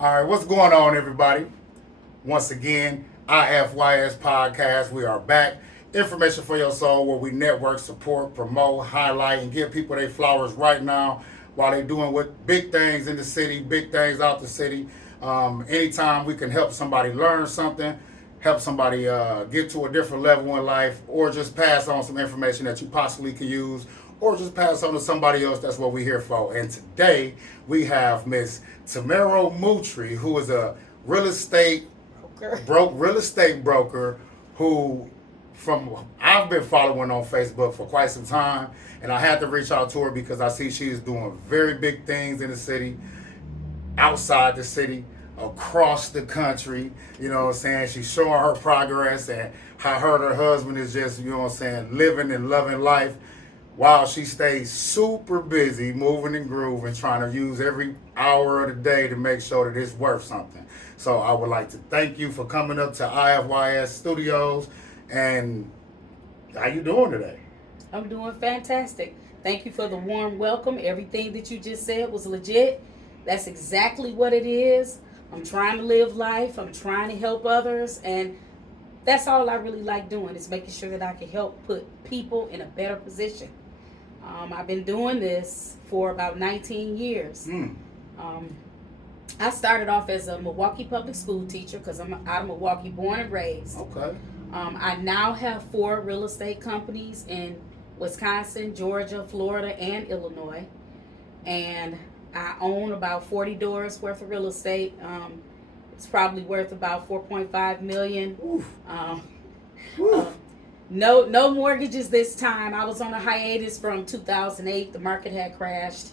All right, what's going on, everybody? Once again, IFYS Podcast. We are back. Information for your soul, where we network, support, promote, highlight, and give people their flowers right now while they're doing what big things in the city, big things out the city. Anytime we can help somebody learn something, help somebody get to a different level in life, or just pass on some information that you possibly can use, or just pass on to somebody else. That's what we're here for. And today we have Miss Tamairo Moutry, who is a real estate broker who I've been following on Facebook for quite some time, and I had to reach out to her because I see she is doing very big things in the city, outside the city, across the country. You know what I'm saying? She's showing her progress and how her and her husband is just, you know what I'm saying, living and loving life while she stays super busy, moving and grooving, trying to use every hour of the day to make sure that it's worth something. So I would like to thank you for coming up to IFYS Studios. And how you doing today? I'm doing fantastic. Thank you for the warm welcome. Everything that you just said was legit. That's exactly what it is. I'm trying to live life. I'm trying to help others. And that's all I really like doing, is making sure that I can help put people in a better position. I've been doing this for about 19 years. I started off as a Milwaukee public school teacher because I'm out of Milwaukee, born and raised. Okay. I now have 4 real estate companies in Wisconsin, Georgia, Florida, and Illinois. And I own about 40 doors worth of real estate. It's probably worth about $4.5 million. No mortgages this time. I was on a hiatus from 2008. The market had crashed.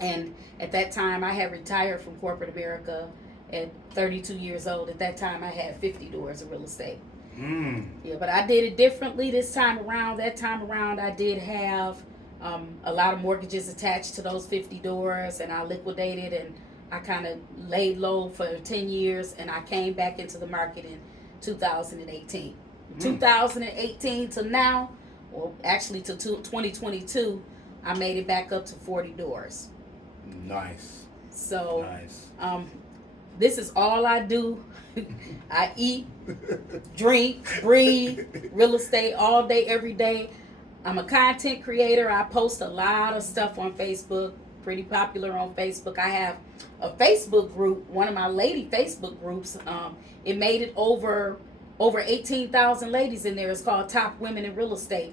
And at that time, I had retired from corporate America at 32 years old. At that time, I had 50 doors of real estate. Yeah, but I did it differently this time around. That time around, I did have a lot of mortgages attached to those 50 doors, and I liquidated, and I kind of laid low for 10 years, and I came back into the market in 2018. 2018 to now, well, actually to 2022, I made it back up to 40 doors. Nice. So, nice. This is all I do. I eat, drink, breathe, real estate all day, every day. I'm a content creator. I post a lot of stuff on Facebook, pretty popular on Facebook. I have a Facebook group, one of my lady Facebook groups. It made it over 18,000 ladies in there. It's called Top Women in Real Estate.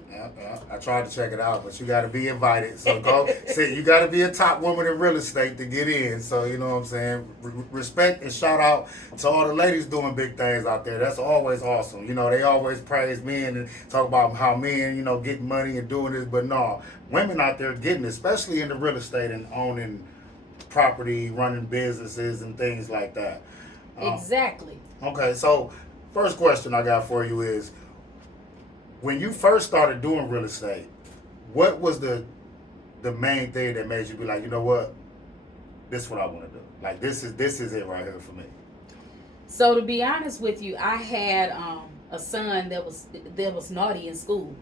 I tried to check it out, but you got to be invited. So go see. You got to be a top woman in real estate to get in. So you know what I'm saying. Respect and shout out to all the ladies doing big things out there. That's always awesome. You know, they always praise men and talk about how men, you know, getting money and doing this, but no, women out there getting it, especially in the real estate and owning property, running businesses and things like that. Exactly. Okay, so first question I got for you is, when you first started doing real estate, what was the main thing that made you be like, you know what, this is what I want to do? Like, this is it right here for me. So to be honest with you, I had a son that was naughty in school.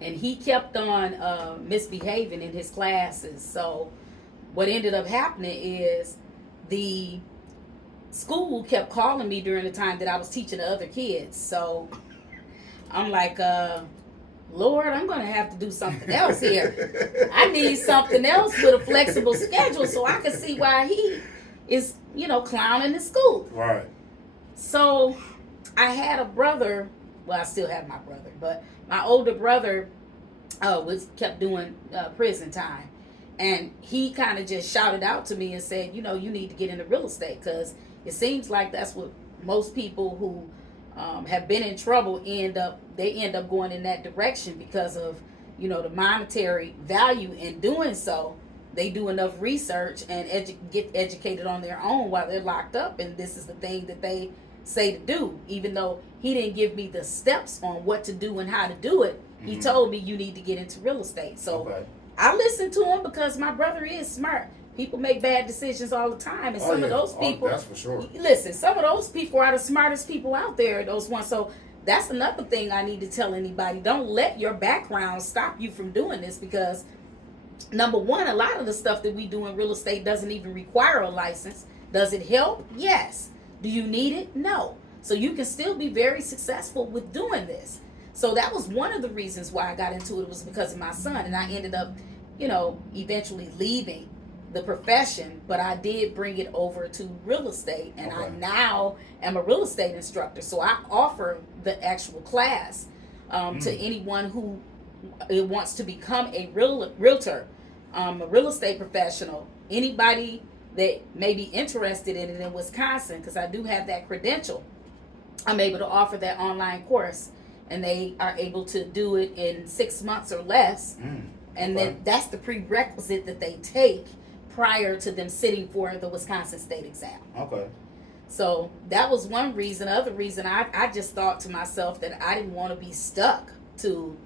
And he kept on misbehaving in his classes. So what ended up happening is the school kept calling me during the time that I was teaching the other kids. So I'm like, Lord, I'm going to have to do something else here. I need something else with a flexible schedule so I can see why he is, you know, clowning in school. Right. So I had a brother. Well, I still have my brother, but my older brother kept doing prison time. And he kind of just shouted out to me and said, you know, you need to get into real estate, because it seems like that's what most people who have been in trouble end up going in that direction because of, you know, the monetary value in doing so. They do enough research and get educated on their own while they're locked up, and this is the thing that they say to do. Even though he didn't give me the steps on what to do and how to do it, he told me you need to get into real estate. So okay. I listened to him because my brother is smart. People make bad decisions all the time, and some of those people, that's for sure. Listen, some of those people are the smartest people out there, those ones. So that's another thing I need to tell anybody. Don't let your background stop you from doing this, because number one, a lot of the stuff that we do in real estate doesn't even require a license. Does it help? Yes. Do you need it? No. So you can still be very successful with doing this. So that was one of the reasons why I got into it, was because of my son. And I ended up, eventually leaving the profession, but I did bring it over to real estate. And I now am a real estate instructor. So I offer the actual class to anyone who wants to become a realtor, a real estate professional, anybody that may be interested in it in Wisconsin, because I do have that credential. I'm able to offer that online course, and they are able to do it in 6 months or less. And then that's the prerequisite that they take prior to them sitting for the Wisconsin state exam. Okay. So that was one reason. The other reason, I just thought to myself that I didn't want to be stuck to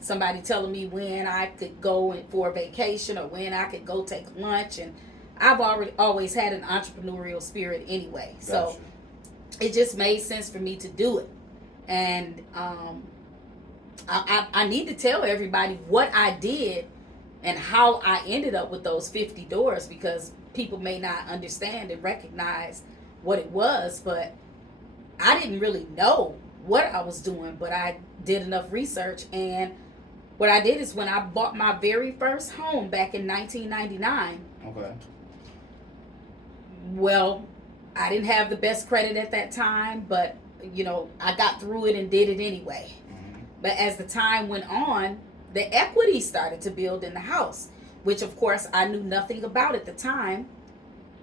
somebody telling me when I could go for a vacation or when I could go take lunch. And I've always had an entrepreneurial spirit anyway. Gotcha. So it just made sense for me to do it. And I need to tell everybody what I did and how I ended up with those 50 doors, because people may not understand and recognize what it was. But I didn't really know what I was doing, but I did enough research. And what I did is, when I bought my very first home back in 1999, well, I didn't have the best credit at that time, but I got through it and did it anyway. But as the time went on, the equity started to build in the house, which of course I knew nothing about at the time.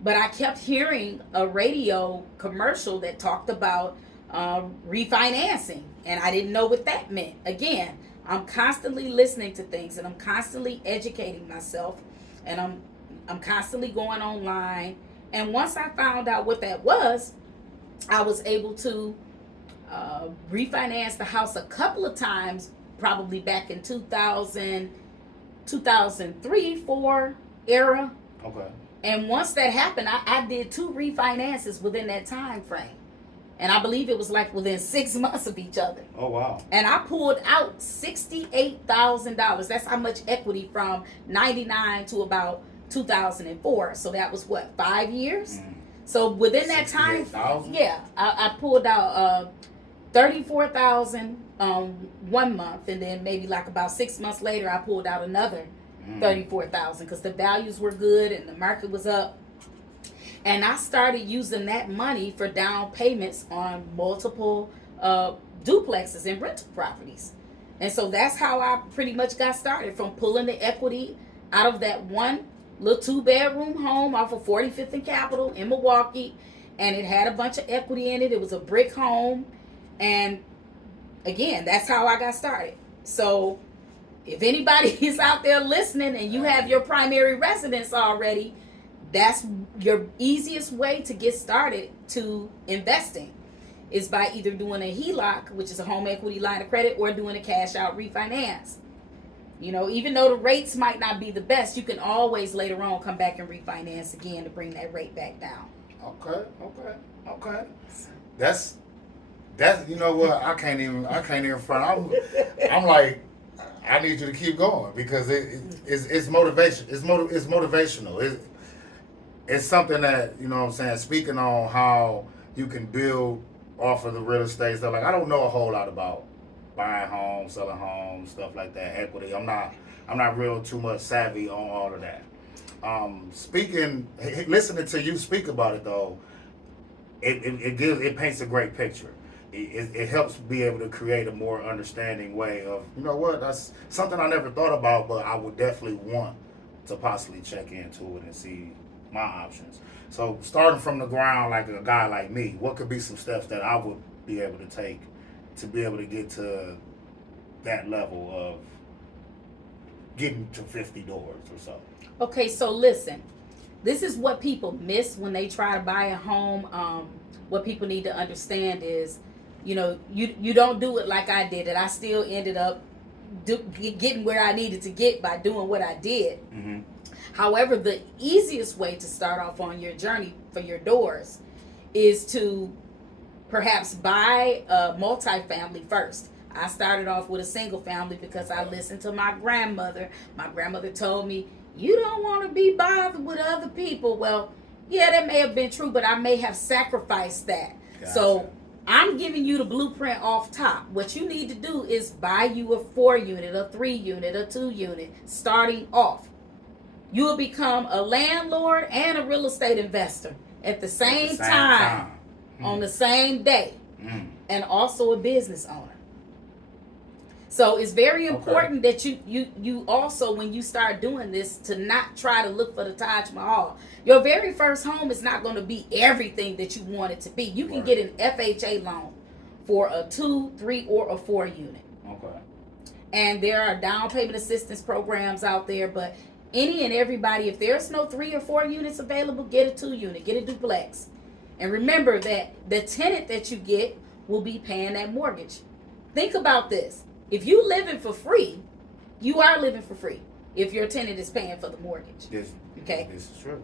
But I kept hearing a radio commercial that talked about refinancing, and I didn't know what that meant. Again, I'm constantly listening to things, and I'm constantly educating myself, and I'm constantly going online. And once I found out what that was, I was able to refinance the house a couple of times, probably back in 2000, 2003, 4 era. Okay. And once that happened, I did 2 refinances within that time frame. And I believe it was like within 6 months of each other. Oh, wow. And I pulled out $68,000. That's how much equity from 99 to about 2004. So that was what, 5 years? So within that time, I pulled out 34,000 1 month, and then maybe like about 6 months later, I pulled out another 34,000, because the values were good and the market was up. And I started using that money for down payments on multiple duplexes and rental properties. And so that's how I pretty much got started, from pulling the equity out of that one little 2-bedroom home off of 45th and Capitol in Milwaukee. And it had a bunch of equity in it. It was a brick home. And again, that's how I got started. So if anybody is out there listening and you have your primary residence already, that's your easiest way to get started to investing, is by either doing a HELOC, which is a home equity line of credit, or doing a cash out refinance. Even though the rates might not be the best, you can always later on come back and refinance again to bring that rate back down. Okay. That's you know what, I can't even front. I'm like, I need you to keep going, because it's motivation. It's motivational. It's something that, you know what I'm saying, speaking on how you can build off of the real estate stuff. Like, I don't know a whole lot about buying homes, selling homes, stuff like that, equity. I'm not real too much savvy on all of that. Listening to you speak about it though, it paints a great picture. It helps be able to create a more understanding way of, you know what, that's something I never thought about, but I would definitely want to possibly check into it and see my options. So starting from the ground, like a guy like me, what could be some steps that I would be able to take to be able to get to that level of getting to 50 doors or so? Okay, so listen, this is what people miss when they try to buy a home. What people need to understand is, you don't do it like I did it. I still ended up getting where I needed to get by doing what I did. However, the easiest way to start off on your journey for your doors is to perhaps buy a multifamily first. I started off with a single family because I listened to my grandmother. My grandmother told me, you don't want to be bothered with other people. Well, yeah, that may have been true, but I may have sacrificed that. Gotcha. So I'm giving you the blueprint off top. What you need to do is buy you a 4-unit, a 3-unit, a 2-unit, starting off. You will become a landlord and a real estate investor at the same time. On the same day, and also a business owner. So it's very important that you also, when you start doing this, to not try to look for the Taj Mahal. Your very first home is not going to be everything that you want it to be. You can get an FHA loan for a 2, 3, or a 4-unit. Okay. And there are down payment assistance programs out there, but any and everybody, if there's no 3 or 4 units available, get a 2-unit, get a duplex. And remember that the tenant that you get will be paying that mortgage. Think about this. If you living for free, you are living for free if your tenant is paying for the mortgage. This is true.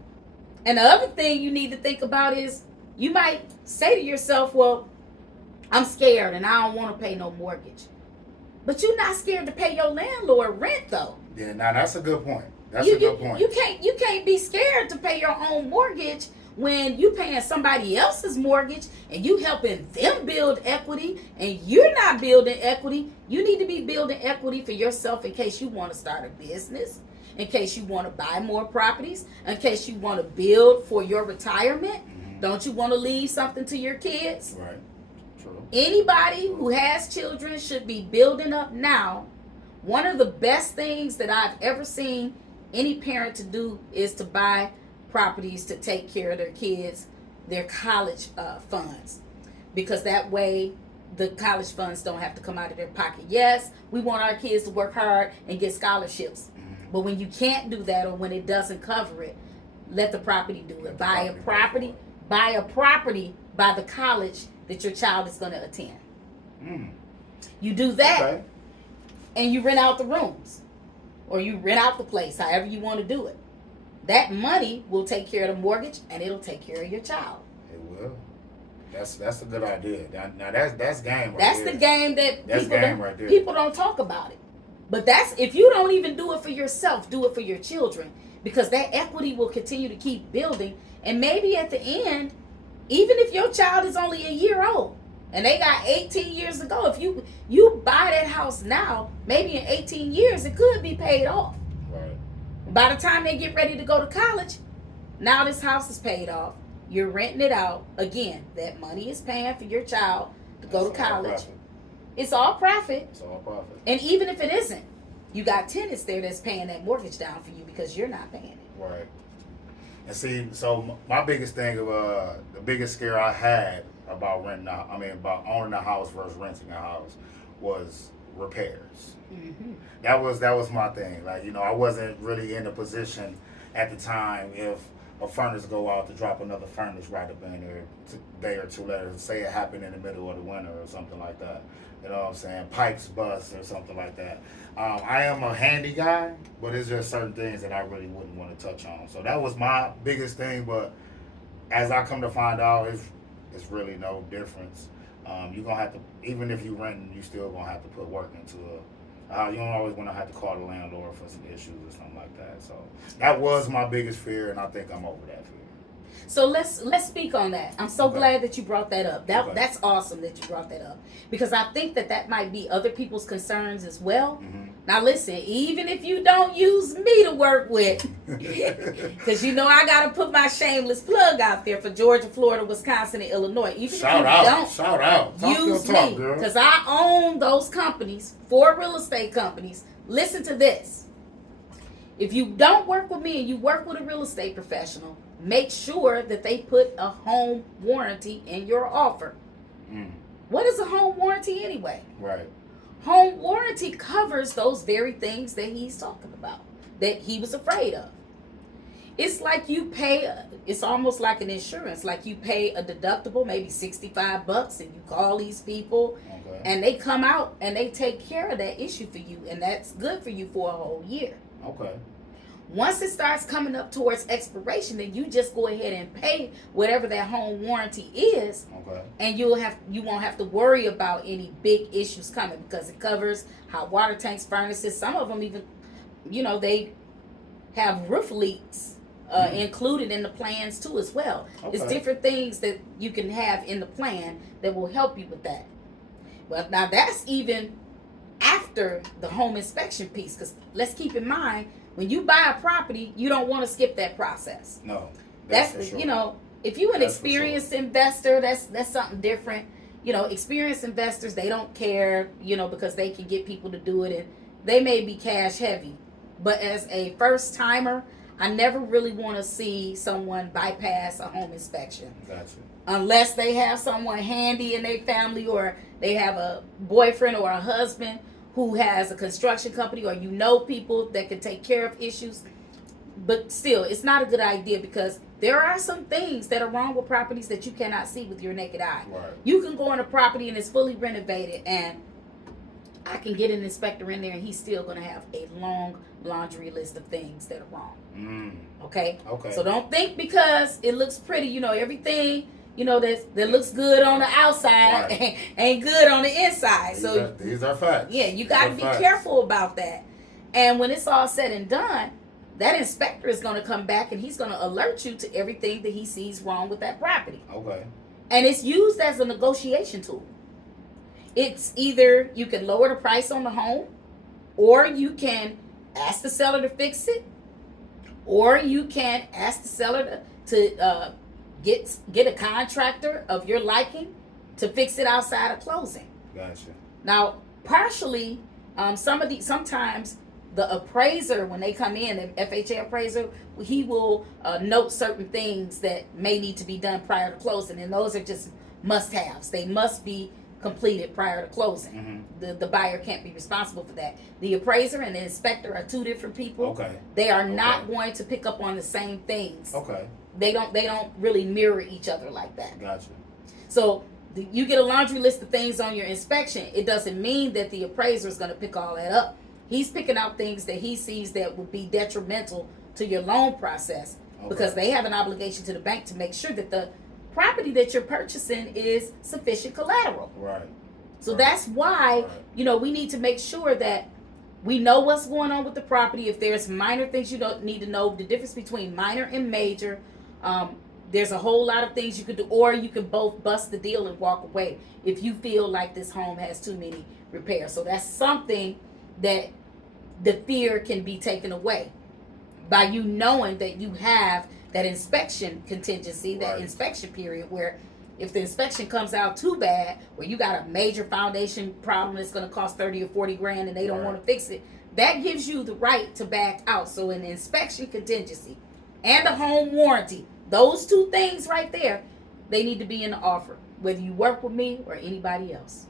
And the other thing you need to think about is you might say to yourself, well, I'm scared and I don't want to pay no mortgage. But you're not scared to pay your landlord rent, though. Yeah, now that's a good point. That's a good point. You can't be scared to pay your own mortgage when you paying somebody else's mortgage and you helping them build equity and you're not building equity. You need to be building equity for yourself in case you want to start a business, in case you want to buy more properties, in case you want to build for your retirement. Don't you want to leave something to your kids? Right. True. Anybody who has children should be building up now. One of the best things that I've ever seen any parent to do is to buy properties to take care of their kids, their college funds, because that way the college funds don't have to come out of their pocket. Yes, we want our kids to work hard and get scholarships, but when you can't do that or when it doesn't cover it, let the property do it. Buy a property by the college that your child is going to attend. You do that, and you rent out the rooms, or you rent out the place, however you want to do it. That money will take care of the mortgage, and it'll take care of your child. It will. That's a good idea. Now that's game right That's there. The game that people don't talk about it. But that's, if you don't even do it for yourself, do it for your children, because that equity will continue to keep building. And maybe at the end, even if your child is only a year old and they got 18 years to go, if you buy that house now, maybe in 18 years it could be paid off. Right. By the time they get ready to go to college, now this house is paid off. You're renting it out. Again, that money is paying for your child to go to college. It's all profit. It's all profit. And even if it isn't, you got tenants there that's paying that mortgage down for you because you're not paying it. Right. And see, so my biggest thing, the biggest scare I had about about owning a house versus renting a house was repairs. Mm-hmm. That was my thing. Like, I wasn't really in a position at the time if a furnace go out to drop another furnace right up in there a day or two later. Say it happened in the middle of the winter or something like that. You know what I'm saying? Pipes bust or something like that. I am a handy guy, but it's just certain things that I really wouldn't want to touch on. So that was my biggest thing. But as I come to find out, it's really no difference. You're gonna have to, even if you renting, you still gonna have to put work into it. You don't always want to have to call the landlord for some issues or something like that. So that was my biggest fear, and I think I'm over that fear. So let's speak on that. I'm so glad that you brought that up. That's awesome that you brought that up, because I think that might be other people's concerns as well. Mm-hmm. Now listen, even if you don't use me to work with, because I got to put my shameless plug out there for Georgia, Florida, Wisconsin, and Illinois. Even shout out. Use me, because I own those companies, 4 real estate companies. Listen to this. If you don't work with me and you work with a real estate professional, make sure that they put a home warranty in your offer. What is a home warranty anyway? Right. Home warranty covers those very things that he's talking about, that he was afraid of. It's like you pay, it's almost like an insurance, like you pay a deductible, maybe $65, and you call these people, and they come out and they take care of that issue for you, and that's good for you for a whole year. Okay. Once it starts coming up towards expiration, then you just go ahead and pay whatever that home warranty is, and you won't have to worry about any big issues coming, because it covers hot water tanks, furnaces. Some of them even, they have roof leaks included in the plans too as well. Okay. It's different things that you can have in the plan that will help you with that. But now that's even after the home inspection piece, because let's keep in mind, when you buy a property, you don't want to skip that process. No, that's for sure. You know, if you're an experienced investor, that's something different. You know, experienced investors, they don't care, you know, because they can get people to do it, and they may be cash heavy. But as a first timer, I never really want to see someone bypass a home inspection. Gotcha. Unless they have someone handy in their family, or they have a boyfriend or a husband who has a construction company, or you know people that can take care of issues. But still, it's not a good idea, because there are some things that are wrong with properties that you cannot see with your naked eye. Right. You can go on a property and it's fully renovated, and I can get an inspector in there and he's still going to have a long laundry list of things that are wrong. Okay? Okay. So don't think because it looks pretty, you know, everything, you know, that looks good on the outside ain't good on the inside. These are facts. Yeah, you got to be careful about that. And when it's all said and done, that inspector is going to come back and he's going to alert you to everything that he sees wrong with that property. Okay. And it's used as a negotiation tool. It's either you can lower the price on the home, or you can ask the seller to fix it, or you can ask the seller to get a contractor of your liking to fix it outside of closing. Gotcha. Now, partially, sometimes the appraiser, when they come in, the FHA appraiser, he will note certain things that may need to be done prior to closing, and those are just must-haves. They must be completed prior to closing. The buyer can't be responsible for that. The appraiser and the inspector are two different people. Okay. They are not going to pick up on the same things. Okay. They don't really mirror each other like that. Gotcha. So you get a laundry list of things on your inspection. It doesn't mean that the appraiser is going to pick all that up. He's picking out things that he sees that would be detrimental to your loan process, because they have an obligation to the bank to make sure that the property that you're purchasing is sufficient collateral. Right. So that's why, you know, we need to make sure that we know what's going on with the property. If there's minor things you don't need to know, the difference between minor and major, there's a whole lot of things you could do, or you can both bust the deal and walk away if you feel like this home has too many repairs. So that's something that the fear can be taken away by you knowing that you have that inspection contingency, that inspection period, where if the inspection comes out too bad, where you got a major foundation problem that's going to cost 30 or 40 grand and they don't want to fix it, that gives you the right to back out. So an inspection contingency and a home warranty, those two things right there, they need to be in the offer, whether you work with me or anybody else.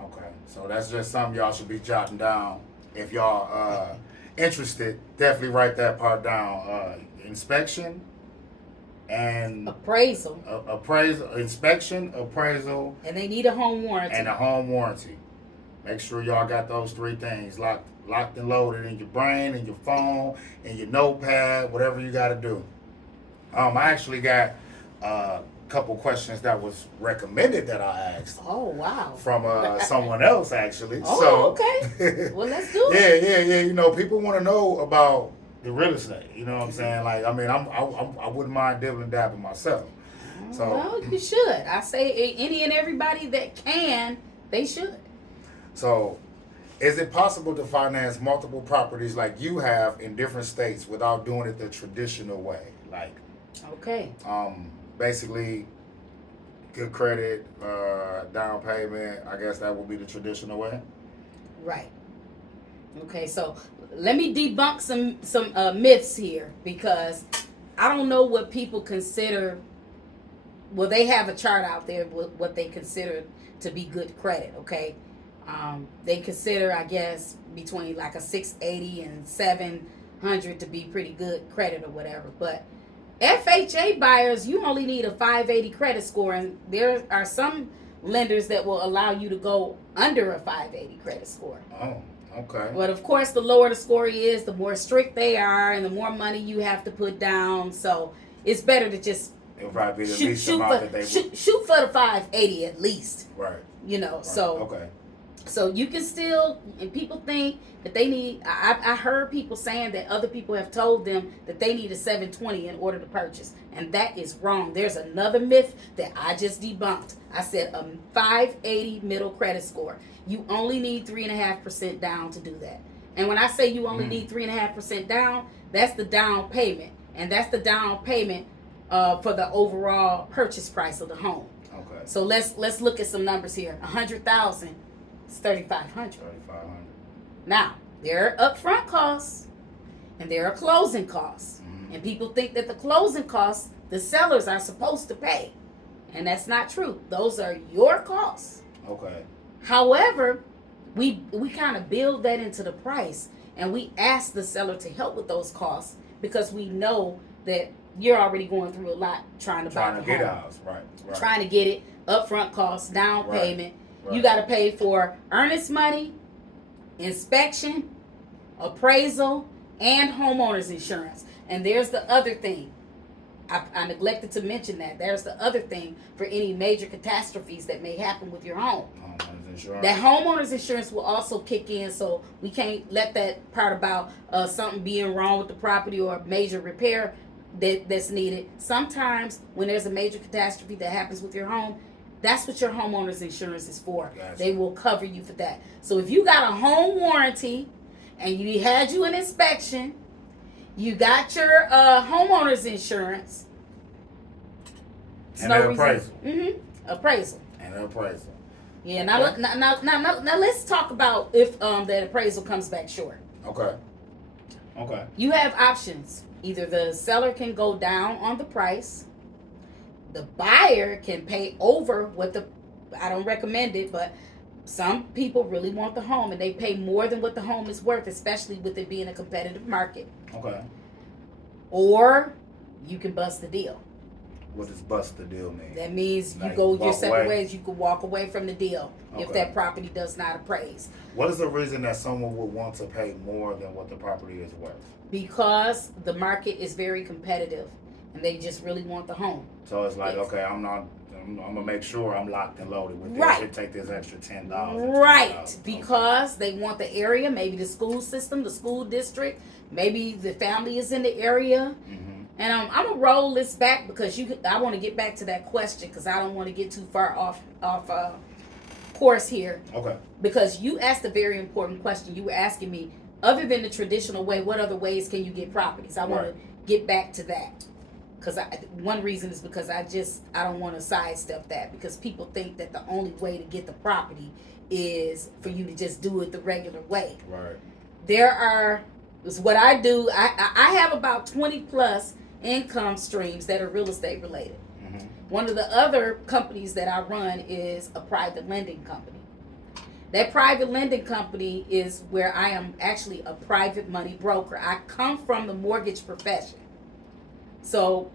Okay, so that's just something y'all should be jotting down. If y'all interested, definitely write that part down. Inspection and appraisal, inspection, appraisal, and they need a home warranty. And a home warranty. Make sure y'all got those three things locked and loaded in your brain, in your phone, in your notepad, whatever you got to do. I actually got a couple questions that was recommended that I asked. Oh, wow. From someone else, actually. Oh, so, okay. Well, let's do it. Yeah. You know, people want to know about the real estate. You know what I'm saying? Like, I mean, I wouldn't mind dibbling dabbling myself. So, well, you should. I say any and everybody that can, they should. So, is it possible to finance multiple properties like you have in different states without doing it the traditional way? Like, okay. Basically, good credit, down payment. I guess that would be the traditional way. Right. Okay, so let me debunk some myths here, because I don't know what people consider. Well, they have a chart out there with what they consider to be good credit. Okay, they consider, I guess, between like a 680 and 700 to be pretty good credit or whatever. But FHA buyers, you only need a 580 credit score, and there are some lenders that will allow you to go under a 580 credit score. Oh, okay. But of course, the lower the score is, the more strict they are, and the more money you have to put down. So it's better to just it'll probably be the least amount that they shoot for the 580 at least. Right. You know. Right. So okay. So you can still, and people think that they need, I heard people saying that other people have told them that they need a 720 in order to purchase. And that is wrong. There's another myth that I just debunked. I said a 580 middle credit score. You only need 3.5% down to do that. And when I say you only need 3.5% down, that's the down payment. And that's the down payment for the overall purchase price of the home. Okay. So let's look at some numbers here. 100,000. It's 3,500. Now, there are upfront costs and there are closing costs. Mm-hmm. And people think that the closing costs, the sellers are supposed to pay. And that's not true. Those are your costs. Okay. However, we kind of build that into the price and we ask the seller to help with those costs because we know that you're already going through a lot trying to buy the home. Get a house, right. Trying to get it, upfront costs, down payment. Right. You got to pay for earnest money, inspection, appraisal, and homeowner's insurance. And there's the other thing. I neglected to mention that. There's the other thing for any major catastrophes that may happen with your home. Homeowner's insurance. That homeowner's insurance will also kick in, so we can't let that part about something being wrong with the property or a major repair that's needed. Sometimes when there's a major catastrophe that happens with your home, that's what your homeowner's insurance is for. Gotcha. They will cover you for that. So if you got a home warranty and you had you an inspection, you got your homeowner's insurance. And an appraisal. Appraisal. And an appraisal. Yeah, now let's talk about if that appraisal comes back short. Okay. You have options. Either the seller can go down on the price. The buyer can pay over what I don't recommend it, but some people really want the home and they pay more than what the home is worth, especially with it being a competitive market. Okay. Or you can bust the deal. What does bust the deal mean? That means you Like go your separate away? ways. You can walk away from the deal if that property does not appraise. What is the reason that someone would want to pay more than what the property is worth? Because the market is very competitive and they just really want the home. So it's like, okay, I'm gonna make sure I'm locked and loaded with this. Right. It take this extra $10. Right, because they want the area, maybe the school system, the school district, maybe the family is in the area. Mm-hmm. And I'm gonna roll this back because I want to get back to that question because I don't want to get too far off course here. Okay. Because you asked a very important question. You were asking me, other than the traditional way, what other ways can you get properties? I want to get back to that. Because one reason is because I don't want to sidestep that because people think that the only way to get the property is for you to just do it the regular way. Right. Is what I do. I have about 20 plus income streams that are real estate related. Mm-hmm. One of the other companies that I run is a private lending company. That private lending company is where I am actually a private money broker. I come from the mortgage profession. So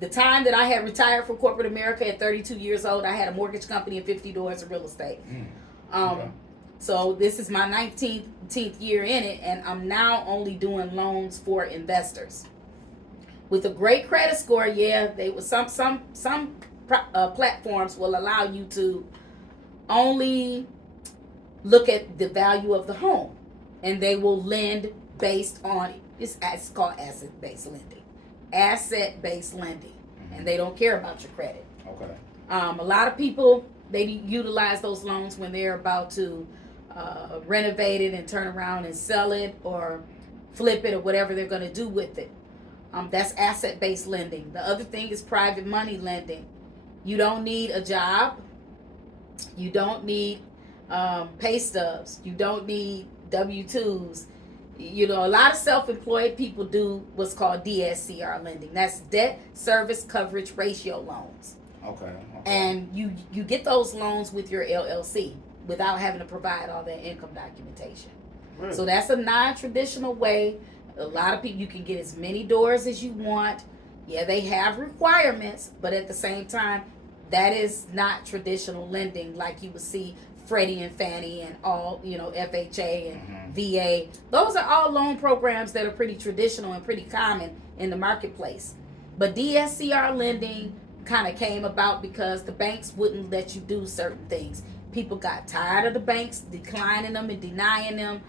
the time that I had retired from corporate America at 32 years old, I had a mortgage company and 50 doors of real estate. Okay. So this is my 19th year in it, and I'm now only doing loans for investors. With a great credit score, they will some platforms will allow you to only look at the value of the home, and they will lend based on it's called asset-based lending. Asset-based lending, and they don't care about your credit. Okay. A lot of people they utilize those loans when they're about to renovate it and turn around and sell it or flip it or whatever they're going to do with it. That's asset-based lending. The other thing is private money lending. You don't need a job. You don't need pay stubs. You don't need W-2s. You know, a lot of self-employed people do what's called DSCR lending. That's debt service coverage ratio loans. Okay. And you get those loans with your LLC without having to provide all that income documentation. Really? So that's a non-traditional way. A lot of people, you can get as many doors as you want. Yeah, they have requirements, but at the same time, that is not traditional lending like you would see Freddie and Fannie and all, FHA and VA. Those are all loan programs that are pretty traditional and pretty common in the marketplace. But DSCR lending kind of came about because the banks wouldn't let you do certain things. people got tired of the banks declining them and denying them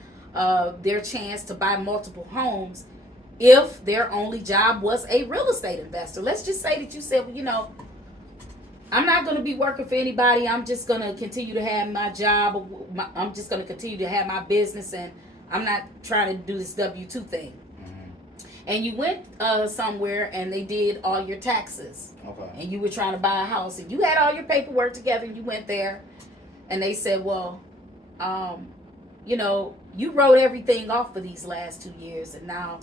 their chance to buy multiple homes if their only job was a real estate investor. Let's just say that you said, well, you know, I'm not going to be working for anybody. I'm just going to continue to have my job. I'm just going to continue to have my business, and I'm not trying to do this W-2 thing. And you went somewhere and they did all your taxes. Okay. And you were trying to buy a house and you had all your paperwork together and you went there and they said, well, you know, you wrote everything off for these last 2 years and now,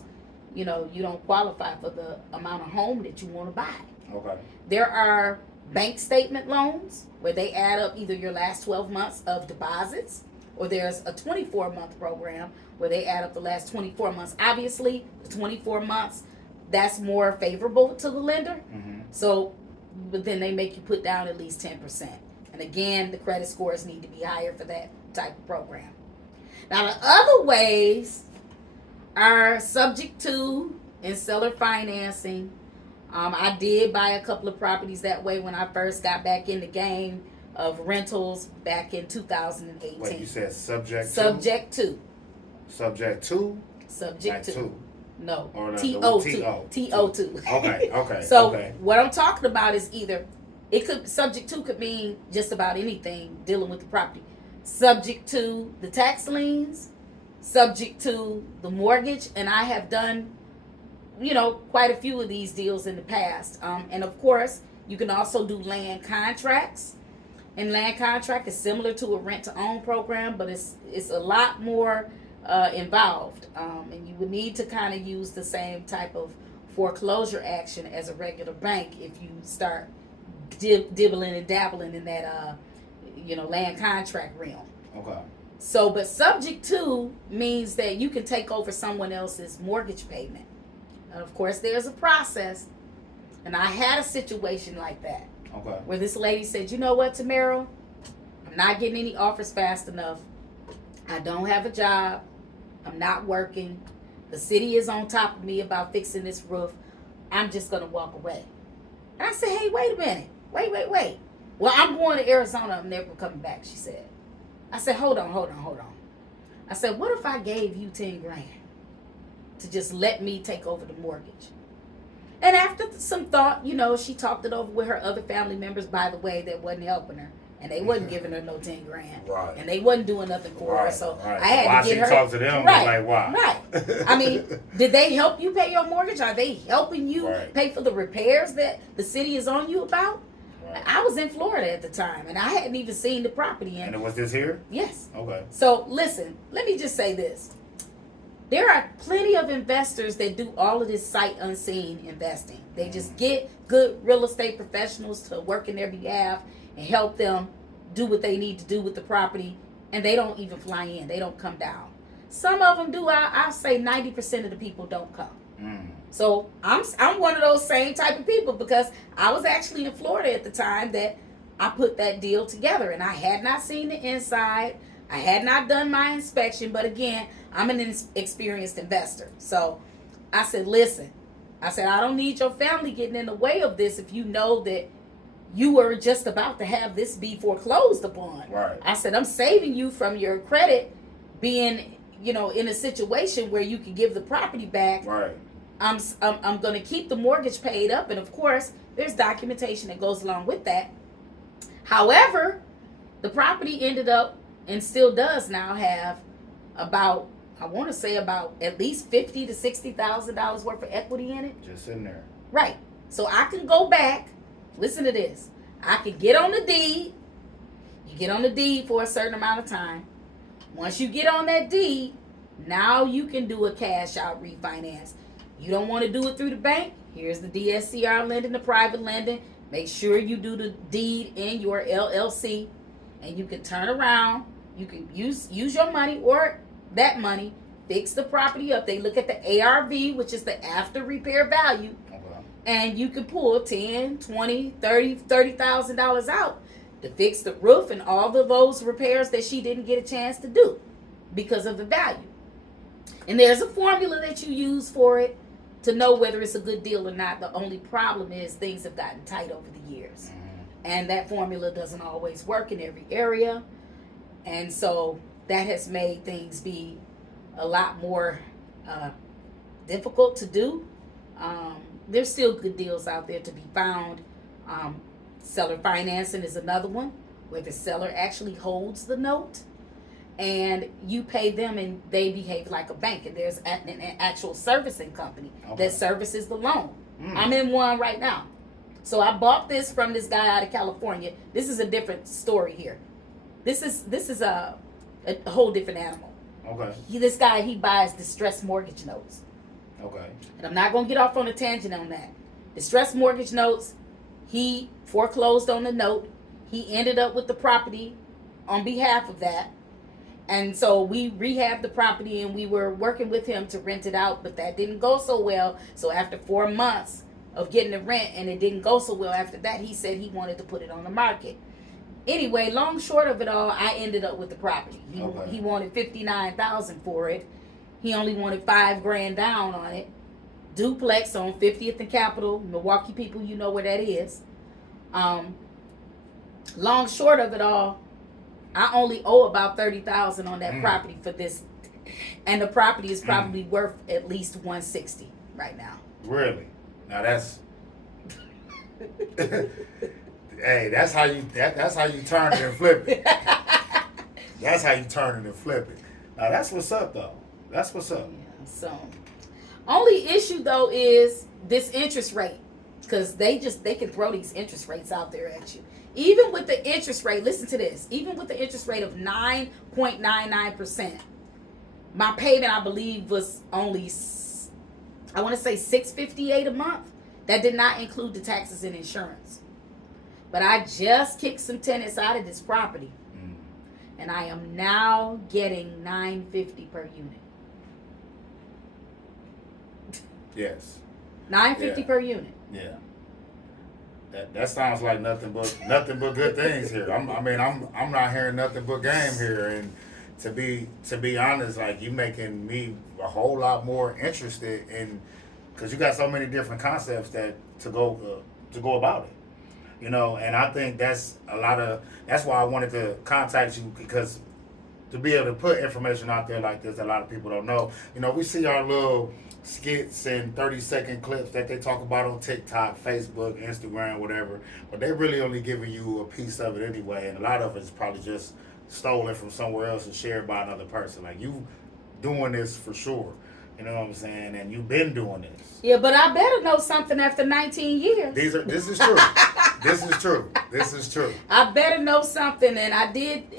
you know, you don't qualify for the amount of home that you want to buy. Okay. There are bank statement loans where they add up either your last 12 months of deposits, or there's a 24-month program where they add up the last 24 months. Obviously, the 24 months, that's more favorable to the lender. Mm-hmm. So, but then they make you put down at least 10%. And again, the credit scores need to be higher for that type of program. Now, the other ways are subject to and seller financing. I did buy a couple of properties that way when I first got back in the game of rentals back in 2018. Wait, you said subject to? Subject to. Subject to? Subject like to. to. No. Or TO2. TO2. Okay. So okay. what I'm talking about is either, it could, subject to could mean just about anything dealing with the property. Subject to the tax liens, subject to the mortgage, and I have done, you know, quite a few of these deals in the past. And of course, you can also do land contracts. And land contract is similar to a rent-to-own program, but it's a lot more involved. And you would need to kind of use the same type of foreclosure action as a regular bank if you start dibbling and dabbling in that, you know, land contract realm. Okay. So, but subject to means that you can take over someone else's mortgage payment. And of course, there's a process. And I had a situation like that. Okay. Where this lady said, you know what, Tamairo? I'm not getting any offers fast enough. I don't have a job. I'm not working. The city is on top of me about fixing this roof. I'm just going to walk away. And I said, hey, wait a minute. Wait. Well, I'm going to Arizona. I'm never coming back, she said. I said, hold on. I said, what if I gave you 10 grand to just let me take over the mortgage? And after some thought, you know, she talked it over with her other family members, by the way, that wasn't helping her. And they wasn't giving her no 10 grand. Right. And they wasn't doing nothing for her. So I had why to get her. Why she talked to them? Right. Like, why? Right. I mean, did they help you pay your mortgage? Are they helping you pay for the repairs that the city is on you about? Right. I was in Florida at the time, and I hadn't even seen the property. And was this here? Yes. Okay. So, listen, let me just say this. There are plenty of investors that do all of this sight unseen investing. They just get good real estate professionals to work in their behalf and help them do what they need to do with the property, and they don't even fly in. They don't come down. Some of them do. I'll say 90% of the people don't come. So I'm one of those same type of people, because I was actually in Florida at the time that I put that deal together, and I had not seen the inside. I had not done my inspection, but again, I'm an experienced investor. So I said, listen, I don't need your family getting in the way of this if you know that you were just about to have this be foreclosed upon. Right. I said, I'm saving you from your credit being, you know, in a situation where you can give the property back. Right. I'm going to keep the mortgage paid up, and of course, there's documentation that goes along with that. However, the property ended up, and still does now, have about, I want to say about at least $50,000 to $60,000 worth of equity in it. Just sitting there. Right. So I can go back. Listen to this. I can get on the deed. You get on the deed for a certain amount of time. Once you get on that deed, now you can do a cash out refinance. You don't want to do it through the bank? Here's the DSCR lending, the private lending. Make sure you do the deed in your LLC, and you can turn around. You can use your money or that money, fix the property up. They look at the ARV, which is the after repair value, and you can pull $10,000, $20,000, $30,000 out to fix the roof and all of those repairs that she didn't get a chance to do because of the value. And there's a formula that you use for it to know whether it's a good deal or not. The only problem is things have gotten tight over the years. and that formula doesn't always work in every area. And so that has made things be a lot more difficult to do. There's still good deals out there to be found. Seller financing is another one, where the seller actually holds the note and you pay them and they behave like a bank, and there's an actual servicing company that services the loan. I'm in one right now. So I bought this from this guy out of California. This is a different story here. This is a whole different animal. Okay. This guy, he buys distressed mortgage notes. Okay. And I'm not going to get off on a tangent on that. Distressed mortgage notes, he foreclosed on the note. He ended up with the property on behalf of that. And so we rehabbed the property and we were working with him to rent it out, but that didn't go so well. So after 4 months of getting the rent and it didn't go so well after that, he said he wanted to put it on the market. Anyway, long short of it all, I ended up with the property. He wanted $59,000 for it. He only wanted $5,000 down on it. Duplex on 50th and Capitol. Milwaukee people, you know where that is. Long short of it all, I only owe about $30,000 on that property for this, and the property is probably worth at least $160 right now. Really? Now that's hey, that's how you turn it and flip it. That's how you turn it and flip it. Now that's what's up though. That's what's up. Yeah, so only issue though is this interest rate, because they can throw these interest rates out there at you. Even with the interest rate, listen to this, even with the interest rate of 9.99%, my payment, I believe, was only, I want to say $658 a month. That did not include the taxes and insurance. But I just kicked some tenants out of this property, and I am now getting $950 per unit. Yes. $950 per unit. Yeah. That sounds like nothing but good things here. I'm not hearing nothing but game here, and to be honest, like, you making me a whole lot more interested in, because you got so many different concepts that to go about it, you know. And I think that's why I wanted to contact you, because to be able to put information out there like this, a lot of people don't know. You know, we see our little skits and 30-second clips that they talk about on TikTok, Facebook, Instagram, whatever, but they really only giving you a piece of it anyway, and a lot of it is probably just stolen from somewhere else and shared by another person. Like, you doing this for sure, you know what I'm saying, and you've been doing this. Yeah, but I better know something after 19 years. This is true. This is true. I better know something, and I did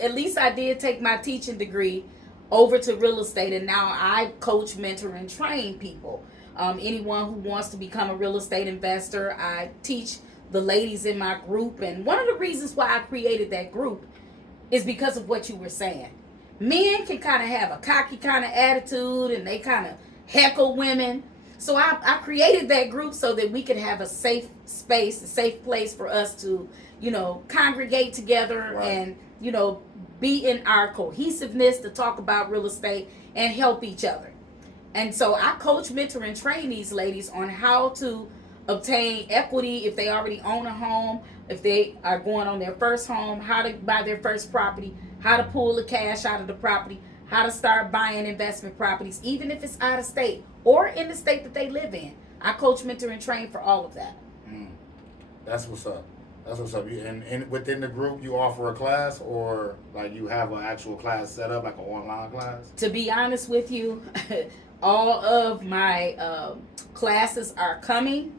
take my teaching degree over to real estate, and now I coach, mentor, and train people. Anyone who wants to become a real estate investor, I teach the ladies in my group. And one of the reasons why I created that group is because of what you were saying. Men can kind of have a cocky kind of attitude, and they kind of heckle women. So I created that group so that we could have a safe space, a safe place for us to, you know, congregate together, right, and, you know, be in our cohesiveness to talk about real estate and help each other. And so I coach, mentor, and train these ladies on how to obtain equity if they already own a home, if they are going on their first home, how to buy their first property, how to pull the cash out of the property, how to start buying investment properties, even if it's out of state or in the state that they live in. I coach, mentor, and train for all of that. That's what's up. That's what's up. And within the group, you offer a class, or like you have an actual class set up, like an online class? To be honest with you, all of my classes are coming.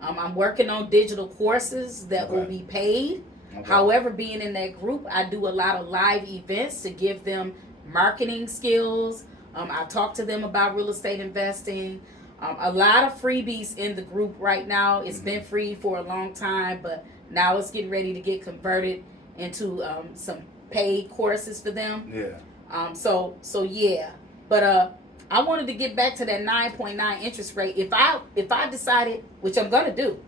I'm working on digital courses that will be paid. Okay. However, being in that group, I do a lot of live events to give them marketing skills. I talk to them about real estate investing. A lot of freebies in the group right now. It's been free for a long time, but now it's getting ready to get converted into some paid courses for them. Yeah. So yeah. But I wanted to get back to that 9.9 interest rate. If I decided, which I'm gonna do,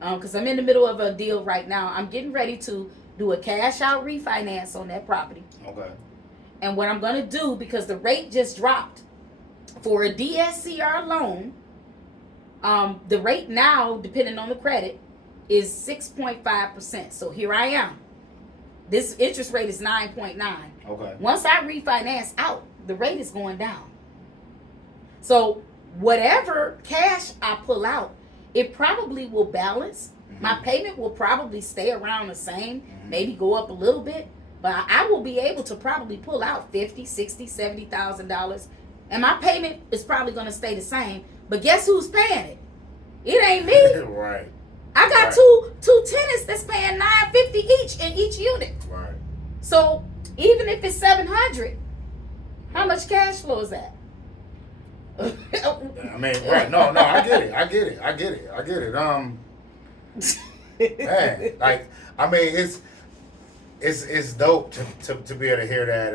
because I'm in the middle of a deal right now, I'm getting ready to do a cash out refinance on that property. Okay. And what I'm gonna do, because the rate just dropped for a DSCR loan, the rate now, depending on the credit, is 6.5%. So here I am. This interest rate is 9.9. Okay. Once I refinance out, the rate is going down. So whatever cash I pull out, it probably will balance. Mm-hmm. My payment will probably stay around the same, maybe go up a little bit, but I will be able to probably pull out $50,000, $60,000, $70,000, and my payment is probably going to stay the same. But guess who's paying it? It ain't me. Right. I got two tenants that's paying $950 each in each unit. Right. So even if it's $700, how much cash flow is that? I mean, right? No, I get it. Man, like, I mean, it's dope to be able to hear that,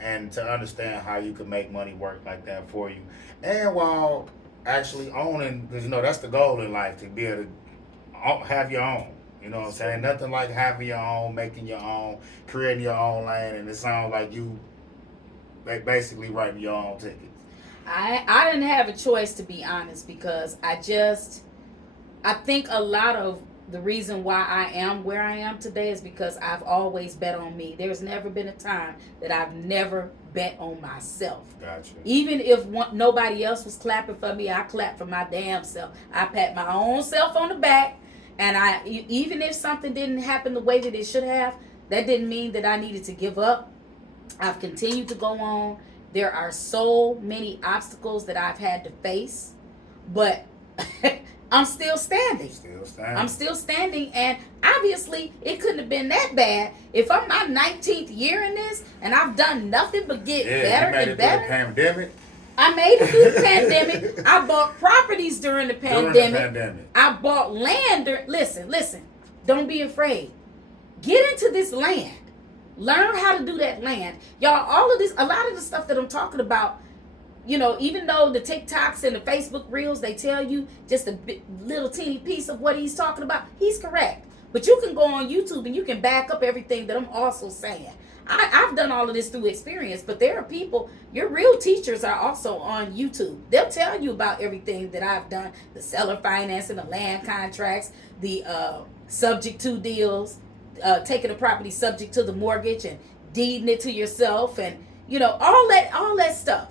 and to understand how you can make money work like that for you, and while actually owning, because that's the goal in life, to be able to have your own. You know what I'm saying? Nothing like having your own, making your own, creating your own lane, and it sounds like you basically writing your own tickets. I didn't have a choice, to be honest, because I think a lot of the reason why I am where I am today is because I've always bet on me. There's never been a time that I've never bet on myself. Gotcha. Even if nobody else was clapping for me, I clapped for my damn self. I pat my own self on the back, and even if something didn't happen the way that it should have, that didn't mean that I needed to give up. I've continued to go on. There are so many obstacles that I've had to face, but I'm still standing. I'm still standing, and obviously it couldn't have been that bad if I'm my 19th year in this and I've done nothing but get better and better. Pandemic. I made it through the pandemic. I bought properties during the pandemic. I bought land. Listen. Don't be afraid. Get into this land. Learn how to do that land. Y'all, a lot of the stuff that I'm talking about, even though the TikToks and the Facebook Reels, they tell you just a little teeny piece of what he's talking about, he's correct. But you can go on YouTube and you can back up everything that I'm also saying. I've done all of this through experience, but there are people, your real teachers are also on YouTube. They'll tell you about everything that I've done, the seller financing, the land contracts, the subject to deals, taking a property subject to the mortgage and deeding it to yourself, and all that stuff.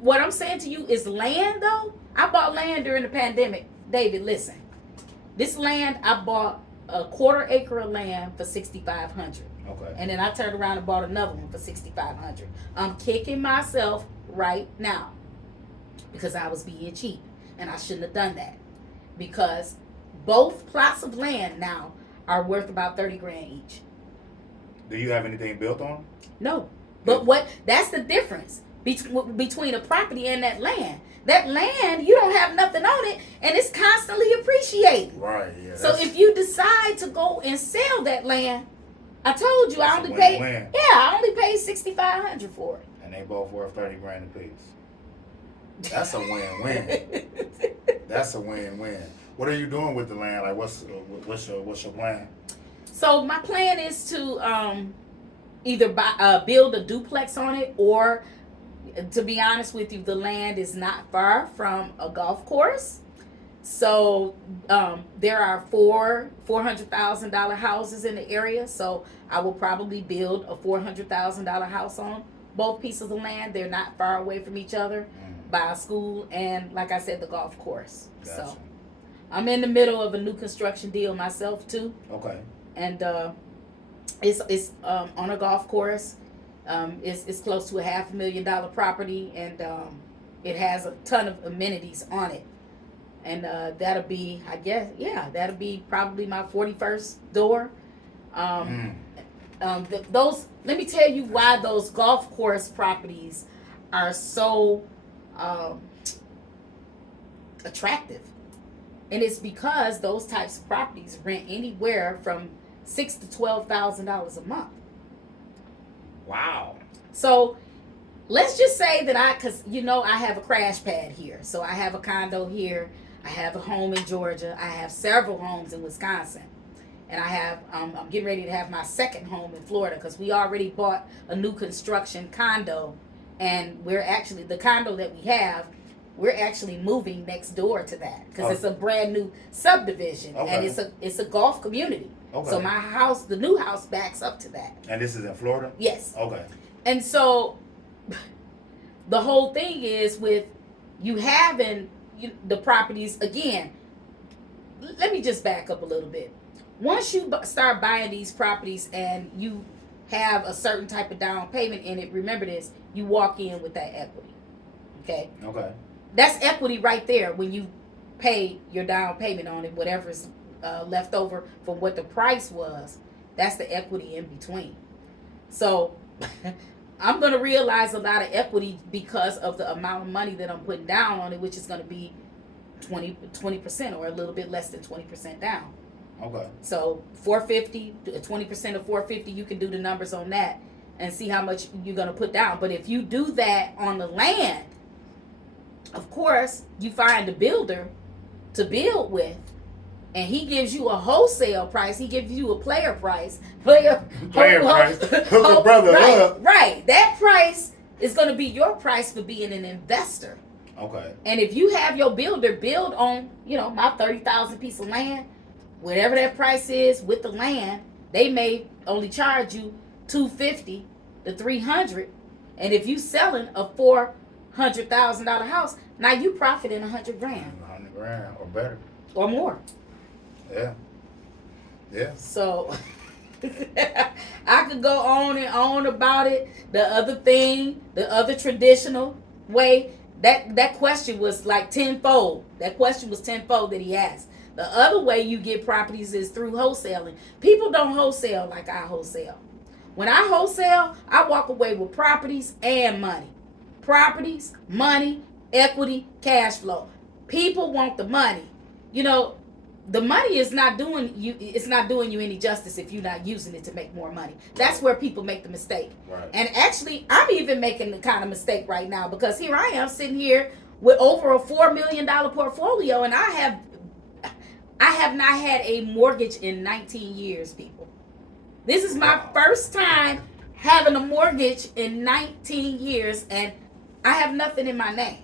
What I'm saying to you is land, though. I bought land during the pandemic. David, listen. This land, I bought a 1/4 acre of land for $6,500. Okay. And then I turned around and bought another one for $6,500. I'm kicking myself right now because I was being cheap, and I shouldn't have done that, because both plots of land now are worth about $30,000 each. Do you have anything built on? No, but that's the difference between a property and that land. That land, you don't have nothing on it, and it's constantly appreciating. Right. Yeah. So if you decide to go and sell that land, I told you I only paid $6,500 for it. And they both worth $30,000 a piece. That's a win-win. That's a win-win. What are you doing with the land? Like, what's your plan? So my plan is to either build a duplex on it, or, to be honest with you, the land is not far from a golf course. So there are four $400,000 houses in the area. So I will probably build a $400,000 house on both pieces of land. They're not far away from each other, by a school and, like I said, the golf course. Gotcha. So I'm in the middle of a new construction deal myself too. Okay. And it's on a golf course. It's close to a $500,000 property, and it has a ton of amenities on it. And that'll be, I guess, that'll be probably my 41st door. Let me tell you why those golf course properties are so attractive. And it's because those types of properties rent anywhere from $6,000 to $12,000 a month. Wow. So let's just say that I have a crash pad here. So I have a condo here. I have a home in Georgia. I have several homes in Wisconsin. And I have, I'm getting ready to have my second home in Florida, because we already bought a new construction condo. And we're actually, the condo that we have we're actually moving next door to that because it's a brand new subdivision and it's a golf community. Okay. So my house, the new house, backs up to that. And this is in Florida? Yes. Okay. And so the whole thing is with you having the properties again. Let me just back up a little bit. Once you start buying these properties and you have a certain type of down payment in it, remember this, you walk in with that equity. Okay? Okay. That's equity right there when you pay your down payment on it, whatever's left over from what the price was. That's the equity in between. So I'm going to realize a lot of equity because of the amount of money that I'm putting down on it, which is going to be 20% or a little bit less than 20% down. Okay. So 450, 20% of 450, you can do the numbers on that and see how much you're going to put down. But if you do that on the land, of course, you find a builder to build with, and he gives you a wholesale price. He gives you a player price. Player price. Hook a brother up. Right. That price is going to be your price for being an investor. Okay. And if you have your builder build on, my 30,000 piece of land, whatever that price is with the land, they may only charge you $250 to $300, and if you selling a $400,000 house, now you profiting $100,000. $100,000 or better, or more. Yeah. Yeah. So I could go on and on about it. The other traditional way. That question was like tenfold. That question was tenfold that he asked. The other way you get properties is through wholesaling. People don't wholesale like I wholesale. When I wholesale, I walk away with properties and money. Properties, money, equity, cash flow. People want the money. The money is not doing you. It's not doing you any justice if you're not using it to make more money. That's where people make the mistake. Right. And actually, I'm even making the kind of mistake right now because here I am sitting here with over a $4 million portfolio, and I have not had a mortgage in 19 years, people. This is my first time having a mortgage in 19 years, and I have nothing in my name.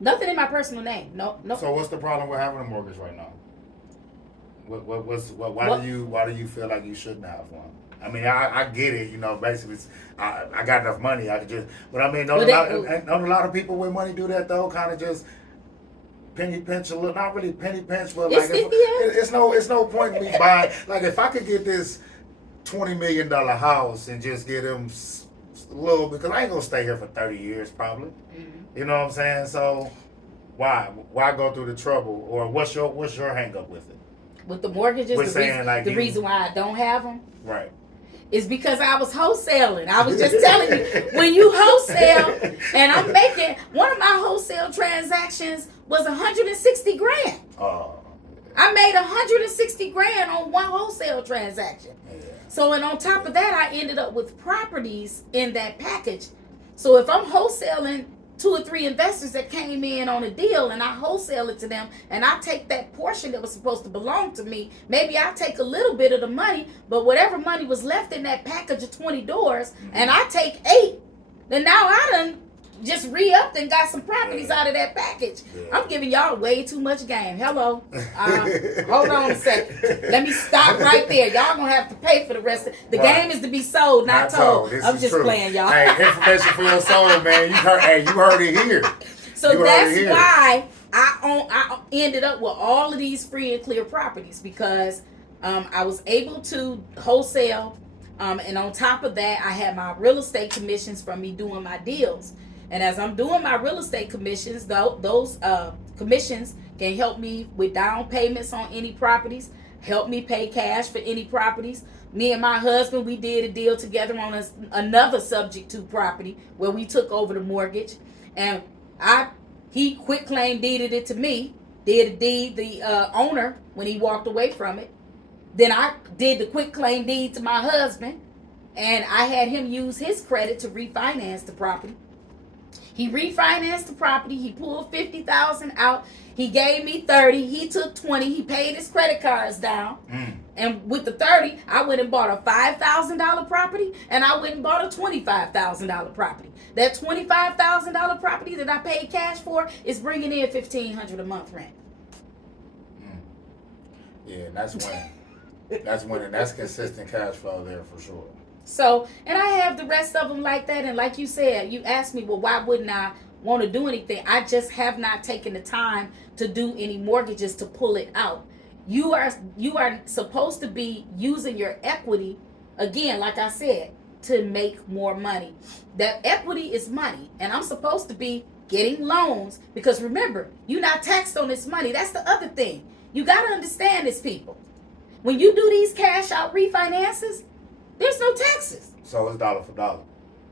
Nothing in my personal name. No. So what's the problem with having a mortgage right now? Why do you feel like you shouldn't have one? I mean, I get it. Basically, I got enough money. I could just. But I mean, don't a lot of people with money do that though? Kind of just penny pinch a little. Not really penny pinch, but like it's no point in me buying. Like if I could get this $20 million house and just get them a little, because I ain't gonna stay here for 30 years probably. Mm-hmm. You know what I'm saying? So why go through the trouble? Or what's your hang up with it? With the mortgages, the reason why I don't have them, right, is because I was wholesaling. I was just telling you, when you wholesale, and I'm making one of my wholesale transactions was $160,000. Oh. I made $160,000 on one wholesale transaction. Yeah. So, and on top of that, I ended up with properties in that package. So if I'm wholesaling 2 or 3 investors that came in on a deal and I wholesale it to them and I take that portion that was supposed to belong to me, maybe I take a little bit of the money, but whatever money was left in that package of 20 doors, and I take 8, then now I done just re-upped and got some properties out of that package. Yeah. I'm giving y'all way too much game. Hello. Hold on a second. Let me stop right there. Y'all gonna have to pay for the rest of the game is to be sold, not told. I'm just playing, y'all. Hey, information for your soul, man. You heard it here. So that's why I ended up with all of these free and clear properties, because I was able to wholesale, and on top of that, I had my real estate commissions from me doing my deals. And as I'm doing my real estate commissions, those commissions can help me with down payments on any properties, help me pay cash for any properties. Me and my husband, we did a deal together on another subject to property where we took over the mortgage. And he quit claim deeded it to me, did a deed the owner when he walked away from it. Then I did the quit claim deed to my husband, and I had him use his credit to refinance the property. He refinanced the property. He pulled $50,000 out. He gave me $30,000. He took $20,000. He paid his credit cards down. And with the 30, I went and bought a $5,000 property, and I went and bought a $25,000 property. That $25,000 property that I paid cash for is bringing in $1,500 a month rent. Yeah, and that's when that's consistent cash flow there for sure. So, and I have the rest of them like that. And like you said, you asked me, well, why wouldn't I want to do anything? I just have not taken the time to do any mortgages to pull it out. You are supposed to be using your equity, again, like I said, to make more money. That equity is money, and I'm supposed to be getting loans because remember, you're not taxed on this money. That's the other thing. You got to understand this, people. When you do these cash out refinances, there's no taxes. So it's dollar for dollar.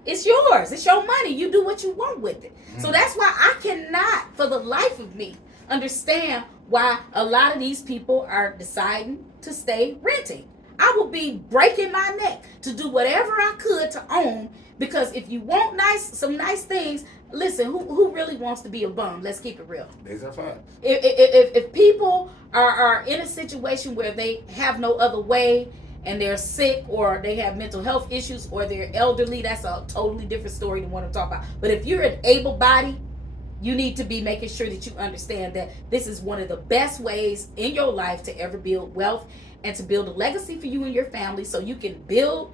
It's yours. It's your money. You do what you want with it. So that's why I cannot, for the life of me, understand why a lot of these people are deciding to stay renting. I will be breaking my neck to do whatever I could to own, because if you want some nice things, listen, who really wants to be a bum? Let's keep it real. These are facts. If people are in a situation where they have no other way and they're sick or they have mental health issues or they're elderly, that's a totally different story than what I'm talking about. But if you're an able body, you need to be making sure that you understand that this is one of the best ways in your life to ever build wealth and to build a legacy for you and your family, so you can build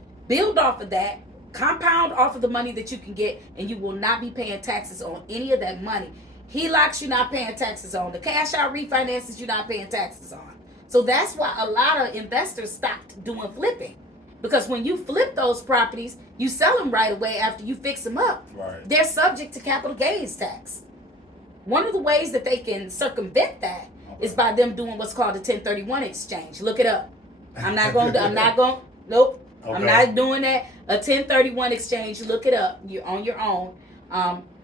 off of that, compound off of the money that you can get, and you will not be paying taxes on any of that money. HELOCs, you're not paying taxes on. The cash out refinances, you're not paying taxes on. So that's why a lot of investors stopped doing flipping. Because when you flip those properties, you sell them right away after you fix them up. Right. They're subject to capital gains tax. One of the ways that they can circumvent that is by them doing what's called a 1031 exchange. Look it up. Nope. I'm not doing that. A 1031 exchange, look it up. You're on your own.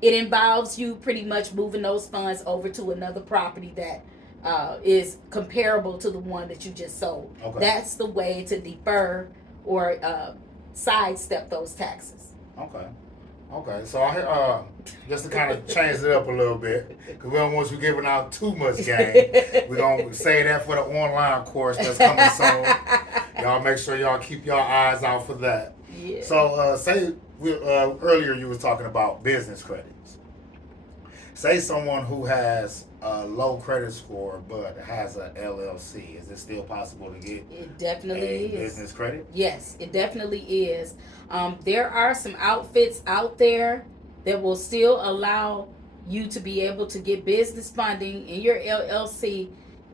It involves you pretty much moving those funds over to another property that is comparable to the one that you just sold. Okay. That's the way to defer or sidestep those taxes. Okay, so I just to kind of change it up a little bit, because we don't want you giving out too much game. We're going to say that for the online course that's coming soon. Y'all make sure y'all keep your eyes out for that. Yeah. So earlier you was talking about business credits. Say someone who has a low credit score but has a LLC. Is it still possible to get it definitely is. Business credit? Yes, it definitely is. There are some outfits out there that will still allow you to be able to get business funding in your LLC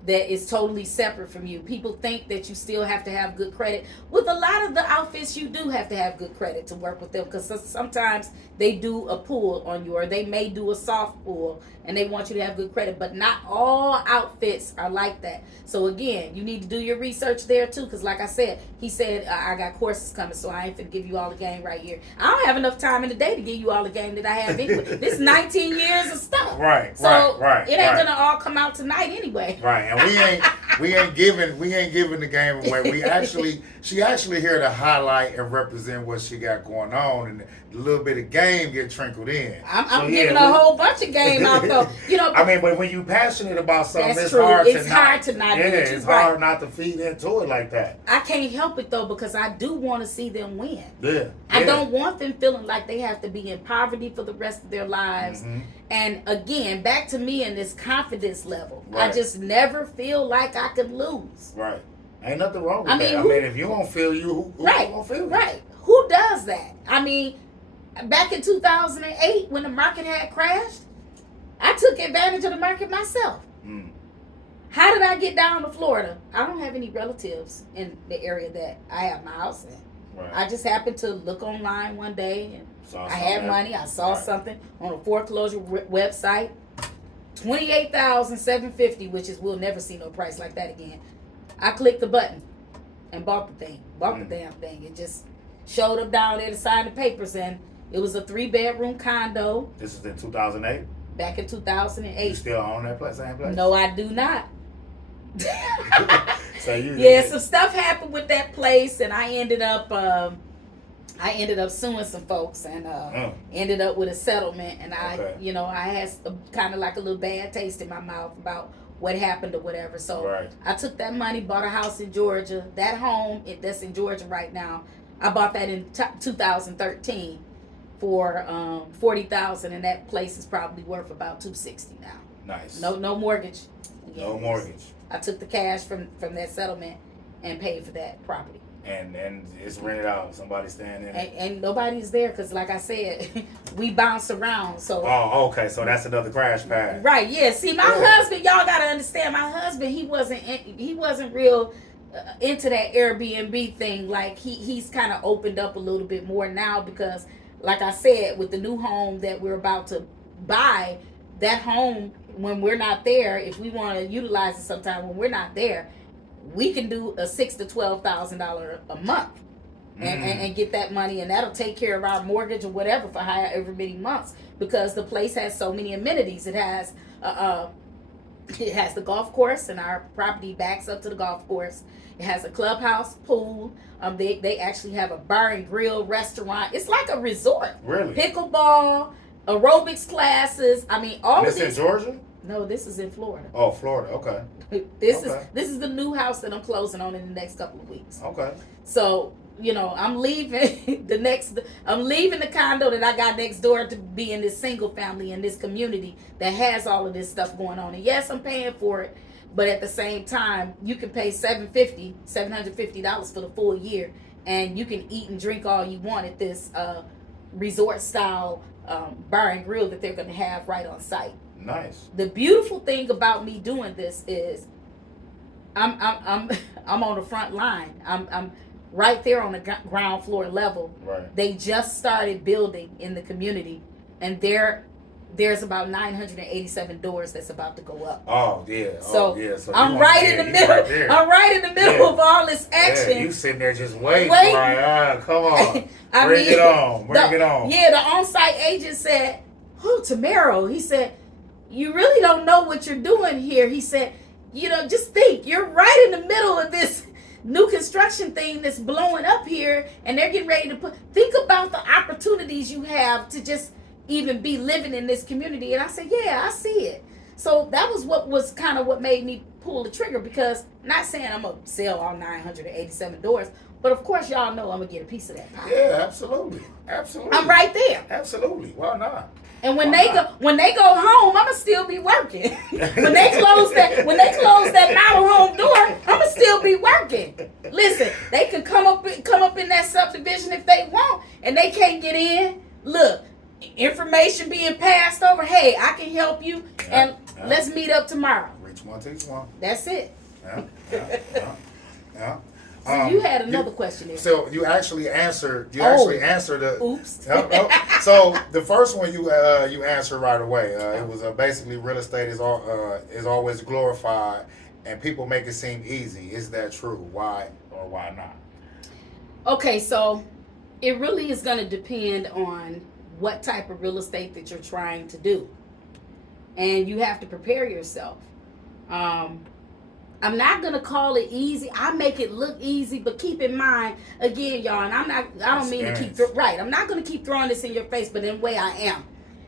that is totally separate from you. People think that you still have to have good credit. With a lot of the outfits, you do have to have good credit to work with them, because sometimes they do a pull on you, or they may do a soft pull, and they want you to have good credit. But not all outfits are like that. So again, you need to do your research there too, because like I said, he said, I got courses coming, so I ain't finna give you all the game right here. I don't have enough time in the day to give you all the game that I have anyway. This 19 years of stuff. Right. It ain't gonna all come out tonight anyway. Right. And we ain't giving the game away. She actually here to highlight and represent what she got going on, and a little bit of game get trickled in. I'm giving a whole bunch of game out though. I mean, but when you passionate about something, it's true. hard it's to hard to not do it. It's hard not to feed into it like that. I can't help it though, because I do want to see them win. Yeah. I don't want them feeling like they have to be in poverty for the rest of their lives. Mm-hmm. And again, back to me in this confidence level. Right. I just never feel like I could lose. Right. Ain't nothing wrong with that. I mean, if you don't feel you, who gonna feel you? Right. Who does that? I mean, back in 2008 when the market had crashed, I took advantage of the market myself. How did I get down to Florida? I don't have any relatives in the area that I have my house in. Right. I just happened to look online one day and I had money. I saw something on a foreclosure website, $28,750, which is we'll never see no price like that again. I clicked the button and bought the thing, the damn thing. It just showed up down there to sign the papers, and it was a 3-bedroom condo. This is in 2008. Back in 2008. You still own that same place? No, I do not. So some stuff happened with that place, and I ended up suing some folks, and ended up with a settlement. And I had kind of like a little bad taste in my mouth about what happened or whatever. So Right. I took that money, bought a house in Georgia. That home that's in Georgia right now, I bought that in 2013 for $40,000, and that place is probably worth about $260 now. Nice. No mortgage. No mortgage. I took the cash from that settlement and paid for that property. And it's rented out. Somebody's staying in it. And nobody's there because, like I said, we bounce around. So. Oh, okay. So that's another crash pad. Right. Yeah. See, my husband, y'all gotta understand. My husband, he wasn't real into that Airbnb thing. Like he's kind of opened up a little bit more now because, like I said, with the new home that we're about to buy, that home when we're not there, if we want to utilize it sometime when we're not there, we can do a $6,000 to $12,000 a month and get that money, and that'll take care of our mortgage or whatever for however many months, because the place has so many amenities. It has the golf course, and our property backs up to the golf course. It has a clubhouse, pool. They actually have a bar and grill restaurant. It's like a resort. Really? Pickleball, aerobics classes. I mean, all of this in Georgia? No, this is in Florida. Oh, Florida. Okay. This is the new house that I'm closing on in the next couple of weeks. Okay. So, I'm leaving I'm leaving the condo that I got next door to be in this single family in this community that has all of this stuff going on. And yes, I'm paying for it, but at the same time, you can pay $750 for the full year, and you can eat and drink all you want at this resort style bar and grill that they're going to have right on site. Nice. The beautiful thing about me doing this is I'm on the front line. I'm right there on the ground floor level. Right. They just started building in the community, and there's about 987 doors that's about to go up. Oh yeah. So, So I'm right in the middle. I'm right in the middle of all this action. Yeah, you sitting there just waiting. Like, come on. Bring it on. Bring it on. Yeah, the on-site agent said, "Oh, Tamairo," he said, "you really don't know what you're doing here." He said, just think, you're right in the middle of this new construction thing that's blowing up here, and they're getting ready to think about the opportunities you have to just even be living in this community. And I said, yeah, I see it. So that was what made me pull the trigger, because not saying I'm going to sell all 987 doors, but of course y'all know I'm going to get a piece of that pie. Yeah, absolutely. Absolutely. I'm right there. Absolutely. Why not? And when they go home, I'ma still be working. when they close that model home door, I'ma still be working. Listen, they can come up in that subdivision if they want, and they can't get in. Look, information being passed over. Hey, I can help you, and let's meet up tomorrow. Reach one, teach one. That's it. Yeah. So you had another question there. So you actually answered. The. Oops. So the first one you answered right away. It was basically real estate is always glorified, and people make it seem easy. Is that true? Why or why not? Okay, so it really is going to depend on what type of real estate that you're trying to do, and you have to prepare yourself. I'm not gonna call it easy. I make it look easy, but keep in mind, again, y'all, and I don't mean to keep I'm not gonna keep throwing this in your face, but in a way I am.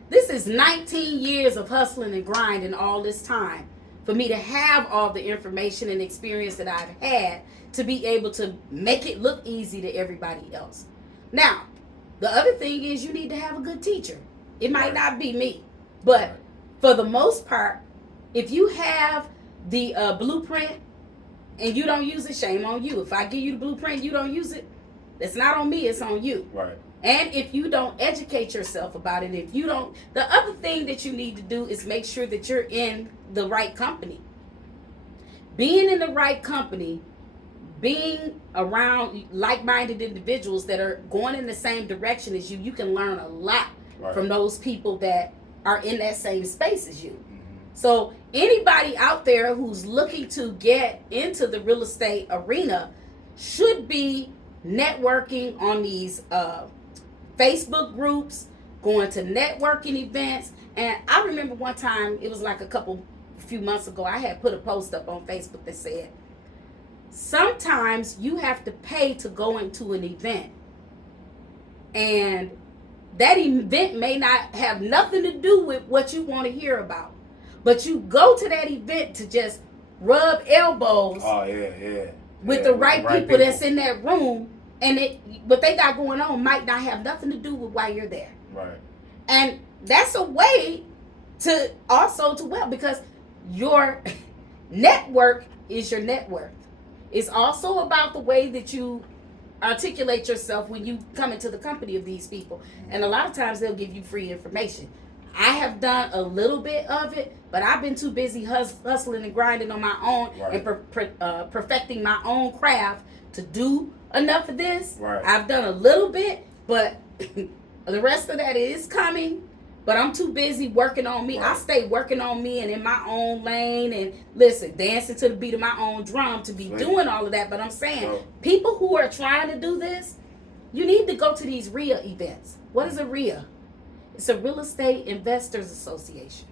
This is 19 years of hustling and grinding all this time for me to have all the information and experience that I've had to be able to make it look easy to everybody else. Now, the other thing is you need to have a good teacher. It might not be me, but for the most part, if you have the blueprint and you don't use it, shame on you. If I give you the blueprint and you don't use it, it's not on me, it's on you. Right. And if you don't educate yourself about it, the other thing that you need to do is make sure that you're in the right company. Being in the right company, being around like-minded individuals that are going in the same direction as you can learn a lot from those people that are in that same space as you. So anybody out there who's looking to get into the real estate arena should be networking on these Facebook groups, going to networking events. And I remember one time, it was like a few months ago, I had put a post up on Facebook that said, sometimes you have to pay to go into an event. And that event may not have nothing to do with what you want to hear about. But you go to that event to just rub elbows with the right people that's in that room, and what they got going on might not have nothing to do with why you're there. Right. And that's a way to because your network is your net worth. It's also about the way that you articulate yourself when you come into the company of these people. And a lot of times they'll give you free information. I have done a little bit of it, but I've been too busy hustling and grinding on my own and perfecting my own craft to do enough of this. Right. I've done a little bit, but the rest of that is coming. But I'm too busy working on me. Right. I stay working on me and in my own lane and listen, dancing to the beat of my own drum to be doing all of that. But I'm saying, people who are trying to do this, you need to go to these RIA events. What is a RIA? It's a Real Estate Investors Association.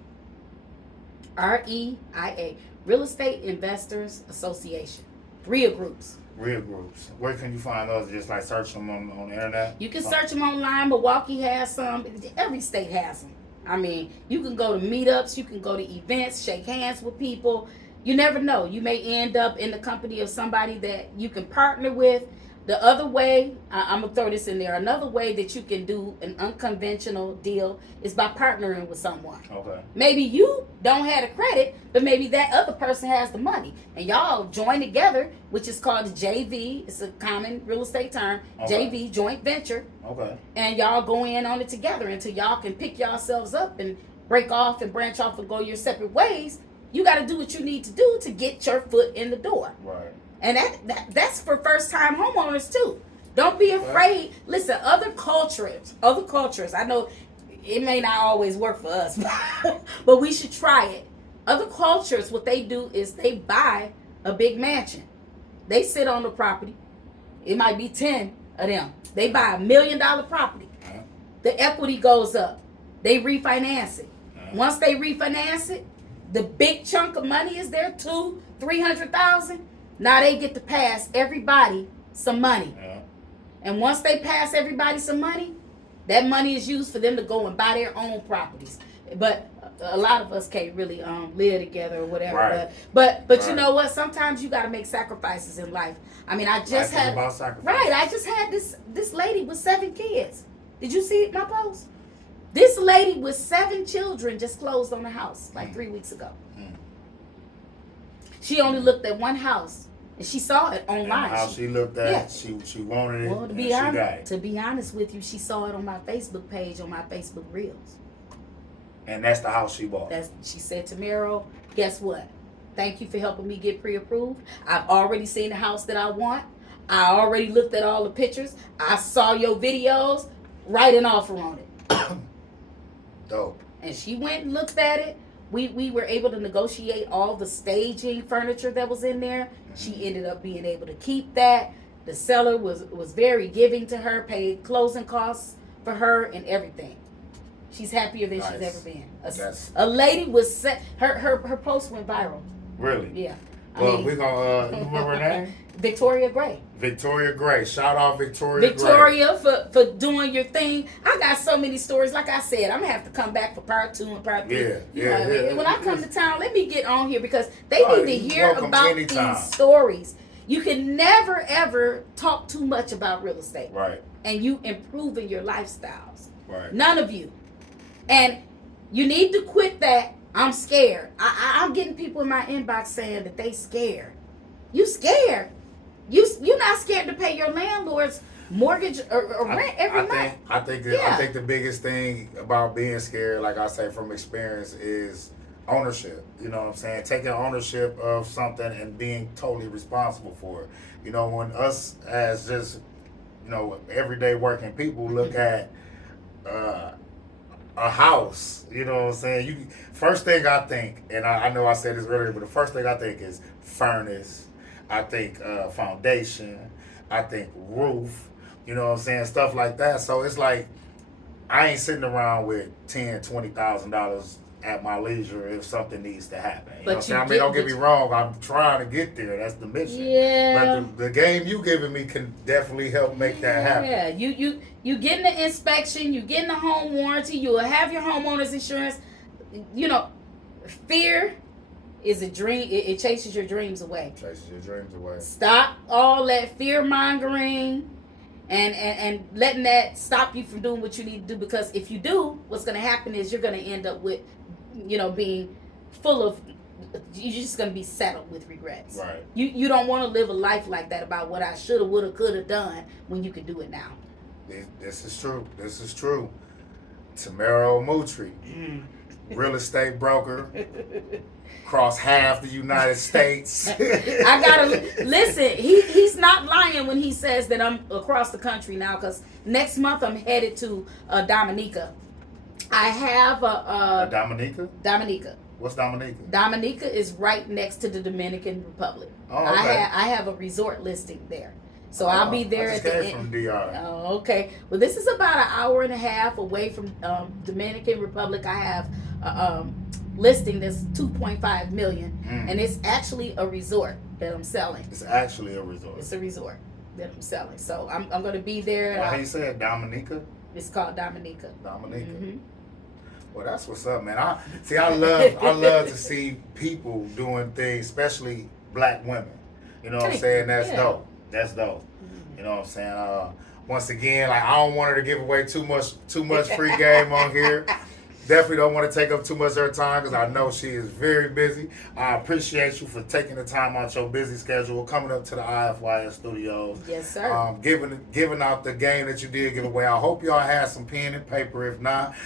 REIA. Real Estate Investors Association. RIA groups. RIA groups. Where can you find those? Just like search them on the internet? You can search them online. Milwaukee has some. Every state has them. I mean, you can go to meetups. You can go to events, shake hands with people. You never know. You may end up in the company of somebody that you can partner with. The other way, I'm going to throw this in there, another way that you can do an unconventional deal is by partnering with someone. Okay. Maybe you don't have the credit, but maybe that other person has the money. And y'all join together, which is called JV. It's a common real estate term. Okay. JV, joint venture. Okay. And y'all go in on it together until y'all can pick yourselves up and break off and branch off and go your separate ways. You got to do what you need to do to get your foot in the door. Right. And that's for first-time homeowners, too. Don't be afraid. Listen, other cultures, I know it may not always work for us, but we should try it. Other cultures, what they do is they buy a big mansion. They sit on the property. It might be 10 of them. They buy $1 million property. The equity goes up. They refinance it. Once they refinance it, the big chunk of money is there, $200,000-$300,000. Now they get to pass everybody some money. Yeah. And once they pass everybody some money, that money is used for them to go and buy their own properties. But a lot of us can't really live together or whatever. Right. But you know what? Sometimes you got to make sacrifices in life. I mean, I just had this lady with 7 kids. Did you see my post? This lady with 7 children just closed on a house like 3 weeks ago. She only looked at one house. And she saw it online. How she looked at it, she wanted it, well, to be honest with you, she saw it on my Facebook page, on my Facebook Reels. And that's the house she bought. She said, Tamairo, guess what? Thank you for helping me get pre-approved. I've already seen the house that I want. I already looked at all the pictures. I saw your videos. Write an offer on it. Dope. And she went and looked at it. We were able to negotiate all the staging furniture that was in there. She ended up being able to keep that. The seller was very giving to her, paid closing costs for her and everything. She's happier than she's ever been. A lady was her post went viral. Really? Yeah. We're gonna you remember her name? Victoria Gray. Victoria Gray. Shout out Victoria for doing your thing. I got so many stories. Like I said, I'm gonna have to come back for part 2 and part 3. Yeah. When I come to town, let me get on here because they need to hear about these stories. You can never ever talk too much about real estate. Right. And you improving your lifestyles. Right. None of you. And you need to quit that. I'm scared. I'm getting people in my inbox saying that they scared. You scared. You're not scared to pay your landlord's mortgage or rent every month. I think the biggest thing about being scared, like I say from experience, is ownership. You know what I'm saying? Taking ownership of something and being totally responsible for it. You know, when us as just, everyday working people look at a house, you know what I'm saying? First thing I think, and I know I said this earlier, but the first thing I think is furnace. I think foundation. I think roof. You know what I'm saying? Stuff like that. So it's like I ain't sitting around with $10,000-$20,000 at my leisure if something needs to happen. You know what I'm saying? I mean, don't get me wrong. I'm trying to get there. That's the mission. Yeah. But the game you giving me can definitely help make that happen. Yeah. You getting the inspection. You getting the home warranty. You will have your homeowner's insurance. Fear is a dream. It chases your dreams away. Chases your dreams away. Stop all that fear mongering and letting that stop you from doing what you need to do, because if you do, what's going to happen is you're going to end up with, being full of, you're just going to be settled with regrets. Right. You don't want to live a life like that about what I should have, would have, could have done when you can do it now. This is true. This is true. Tamairo Moutry, real estate broker, across half the United States. I gotta listen. He's not lying when he says that I'm across the country now, because next month I'm headed to Dominica. I have Dominica. Dominica. What's Dominica? Dominica is right next to the Dominican Republic. Oh, okay. I have a resort listing there. So I'll be there at the end. From DR. Oh, okay. Well, this is about an hour and a half away from Dominican Republic. I have a listing that's $2.5 million, and it's actually a resort that I'm selling. It's actually a resort. It's a resort that I'm selling. So I'm going to be there. How you say it? Dominica? It's called Dominica. Dominica. Mm-hmm. Well, that's what's up, man. I love to see people doing things, especially black women. You know what I'm saying? That's dope. That's dope. You know what I'm saying? Once again, like, I don't want her to give away too much free game on here. Definitely don't want to take up too much of her time, because I know she is very busy. I appreciate you for taking the time out your busy schedule, coming up to the IFYS studios. Yes, sir. Giving out the game that you did give away. I hope y'all had some pen and paper. If not,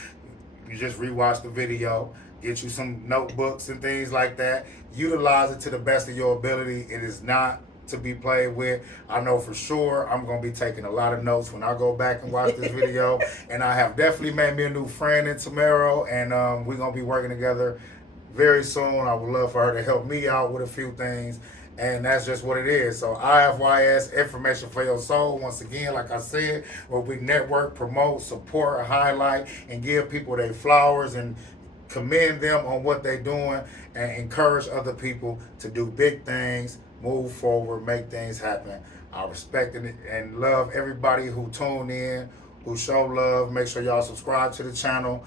you just rewatch the video. Get you some notebooks and things like that. Utilize it to the best of your ability. It is not to be played with. I know for sure I'm going to be taking a lot of notes when I go back and watch this video. And I have definitely made me a new friend in Tamairo, and we're going to be working together very soon. I would love for her to help me out with a few things, and that's just what it is. So IFYS, information for your soul. Once again, like I said, where we network, promote, support, highlight, and give people their flowers and commend them on what they're doing, and encourage other people to do big things, move forward, make things happen. I respect and love everybody who tuned in, who show love. Make sure y'all subscribe to the channel.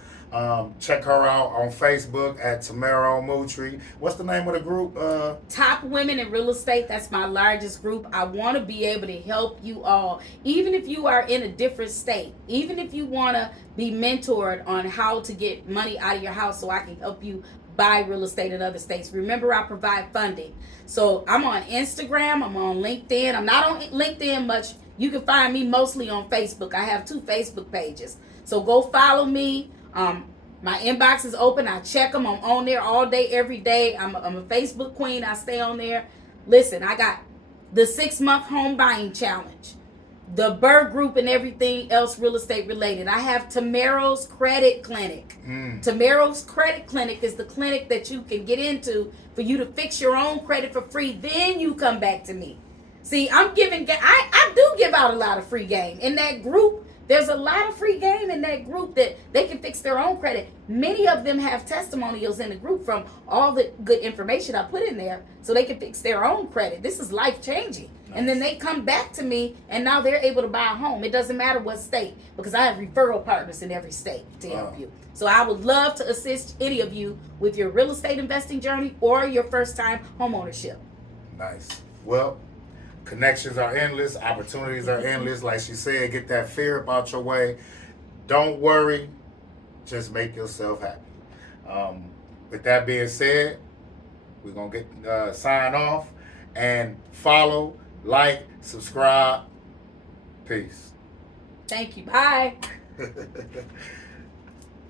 Check her out on Facebook at Tamairo Moutry. What's the name of the group? Top Women in Real Estate. That's my largest group. I want to be able to help you all, even if you are in a different state, even if you want to be mentored on how to get money out of your house, so I can help you buy real estate in other states. Remember, I provide funding. So I'm on Instagram, I'm on LinkedIn. I'm not on LinkedIn much. You can find me mostly on Facebook. I have 2 Facebook pages. So go follow me. My inbox is open. I check them. I'm on there all day, every day. I'm a Facebook queen. I stay on there. Listen, I got the 6-month home buying challenge, the Burr Group, and everything else real estate related. I have Tamairo's Credit Clinic. Tamairo's Credit Clinic is the clinic that you can get into for you to fix your own credit for free. Then you come back to me. See, I do give out a lot of free game in that group. There's a lot of free game in that group that they can fix their own credit. Many of them have testimonials in the group from all the good information I put in there, so they can fix their own credit. This is life-changing. Nice. And then they come back to me, and now they're able to buy a home. It doesn't matter what state, because I have referral partners in every state to help you. So I would love to assist any of you with your real estate investing journey or your first-time home ownership. Nice. Well, connections are endless. Opportunities are endless. Like she said, get that fear up out your way. Don't worry. Just make yourself happy. With that being said, we're going to get sign off, and follow, like, subscribe. Peace. Thank you. Bye.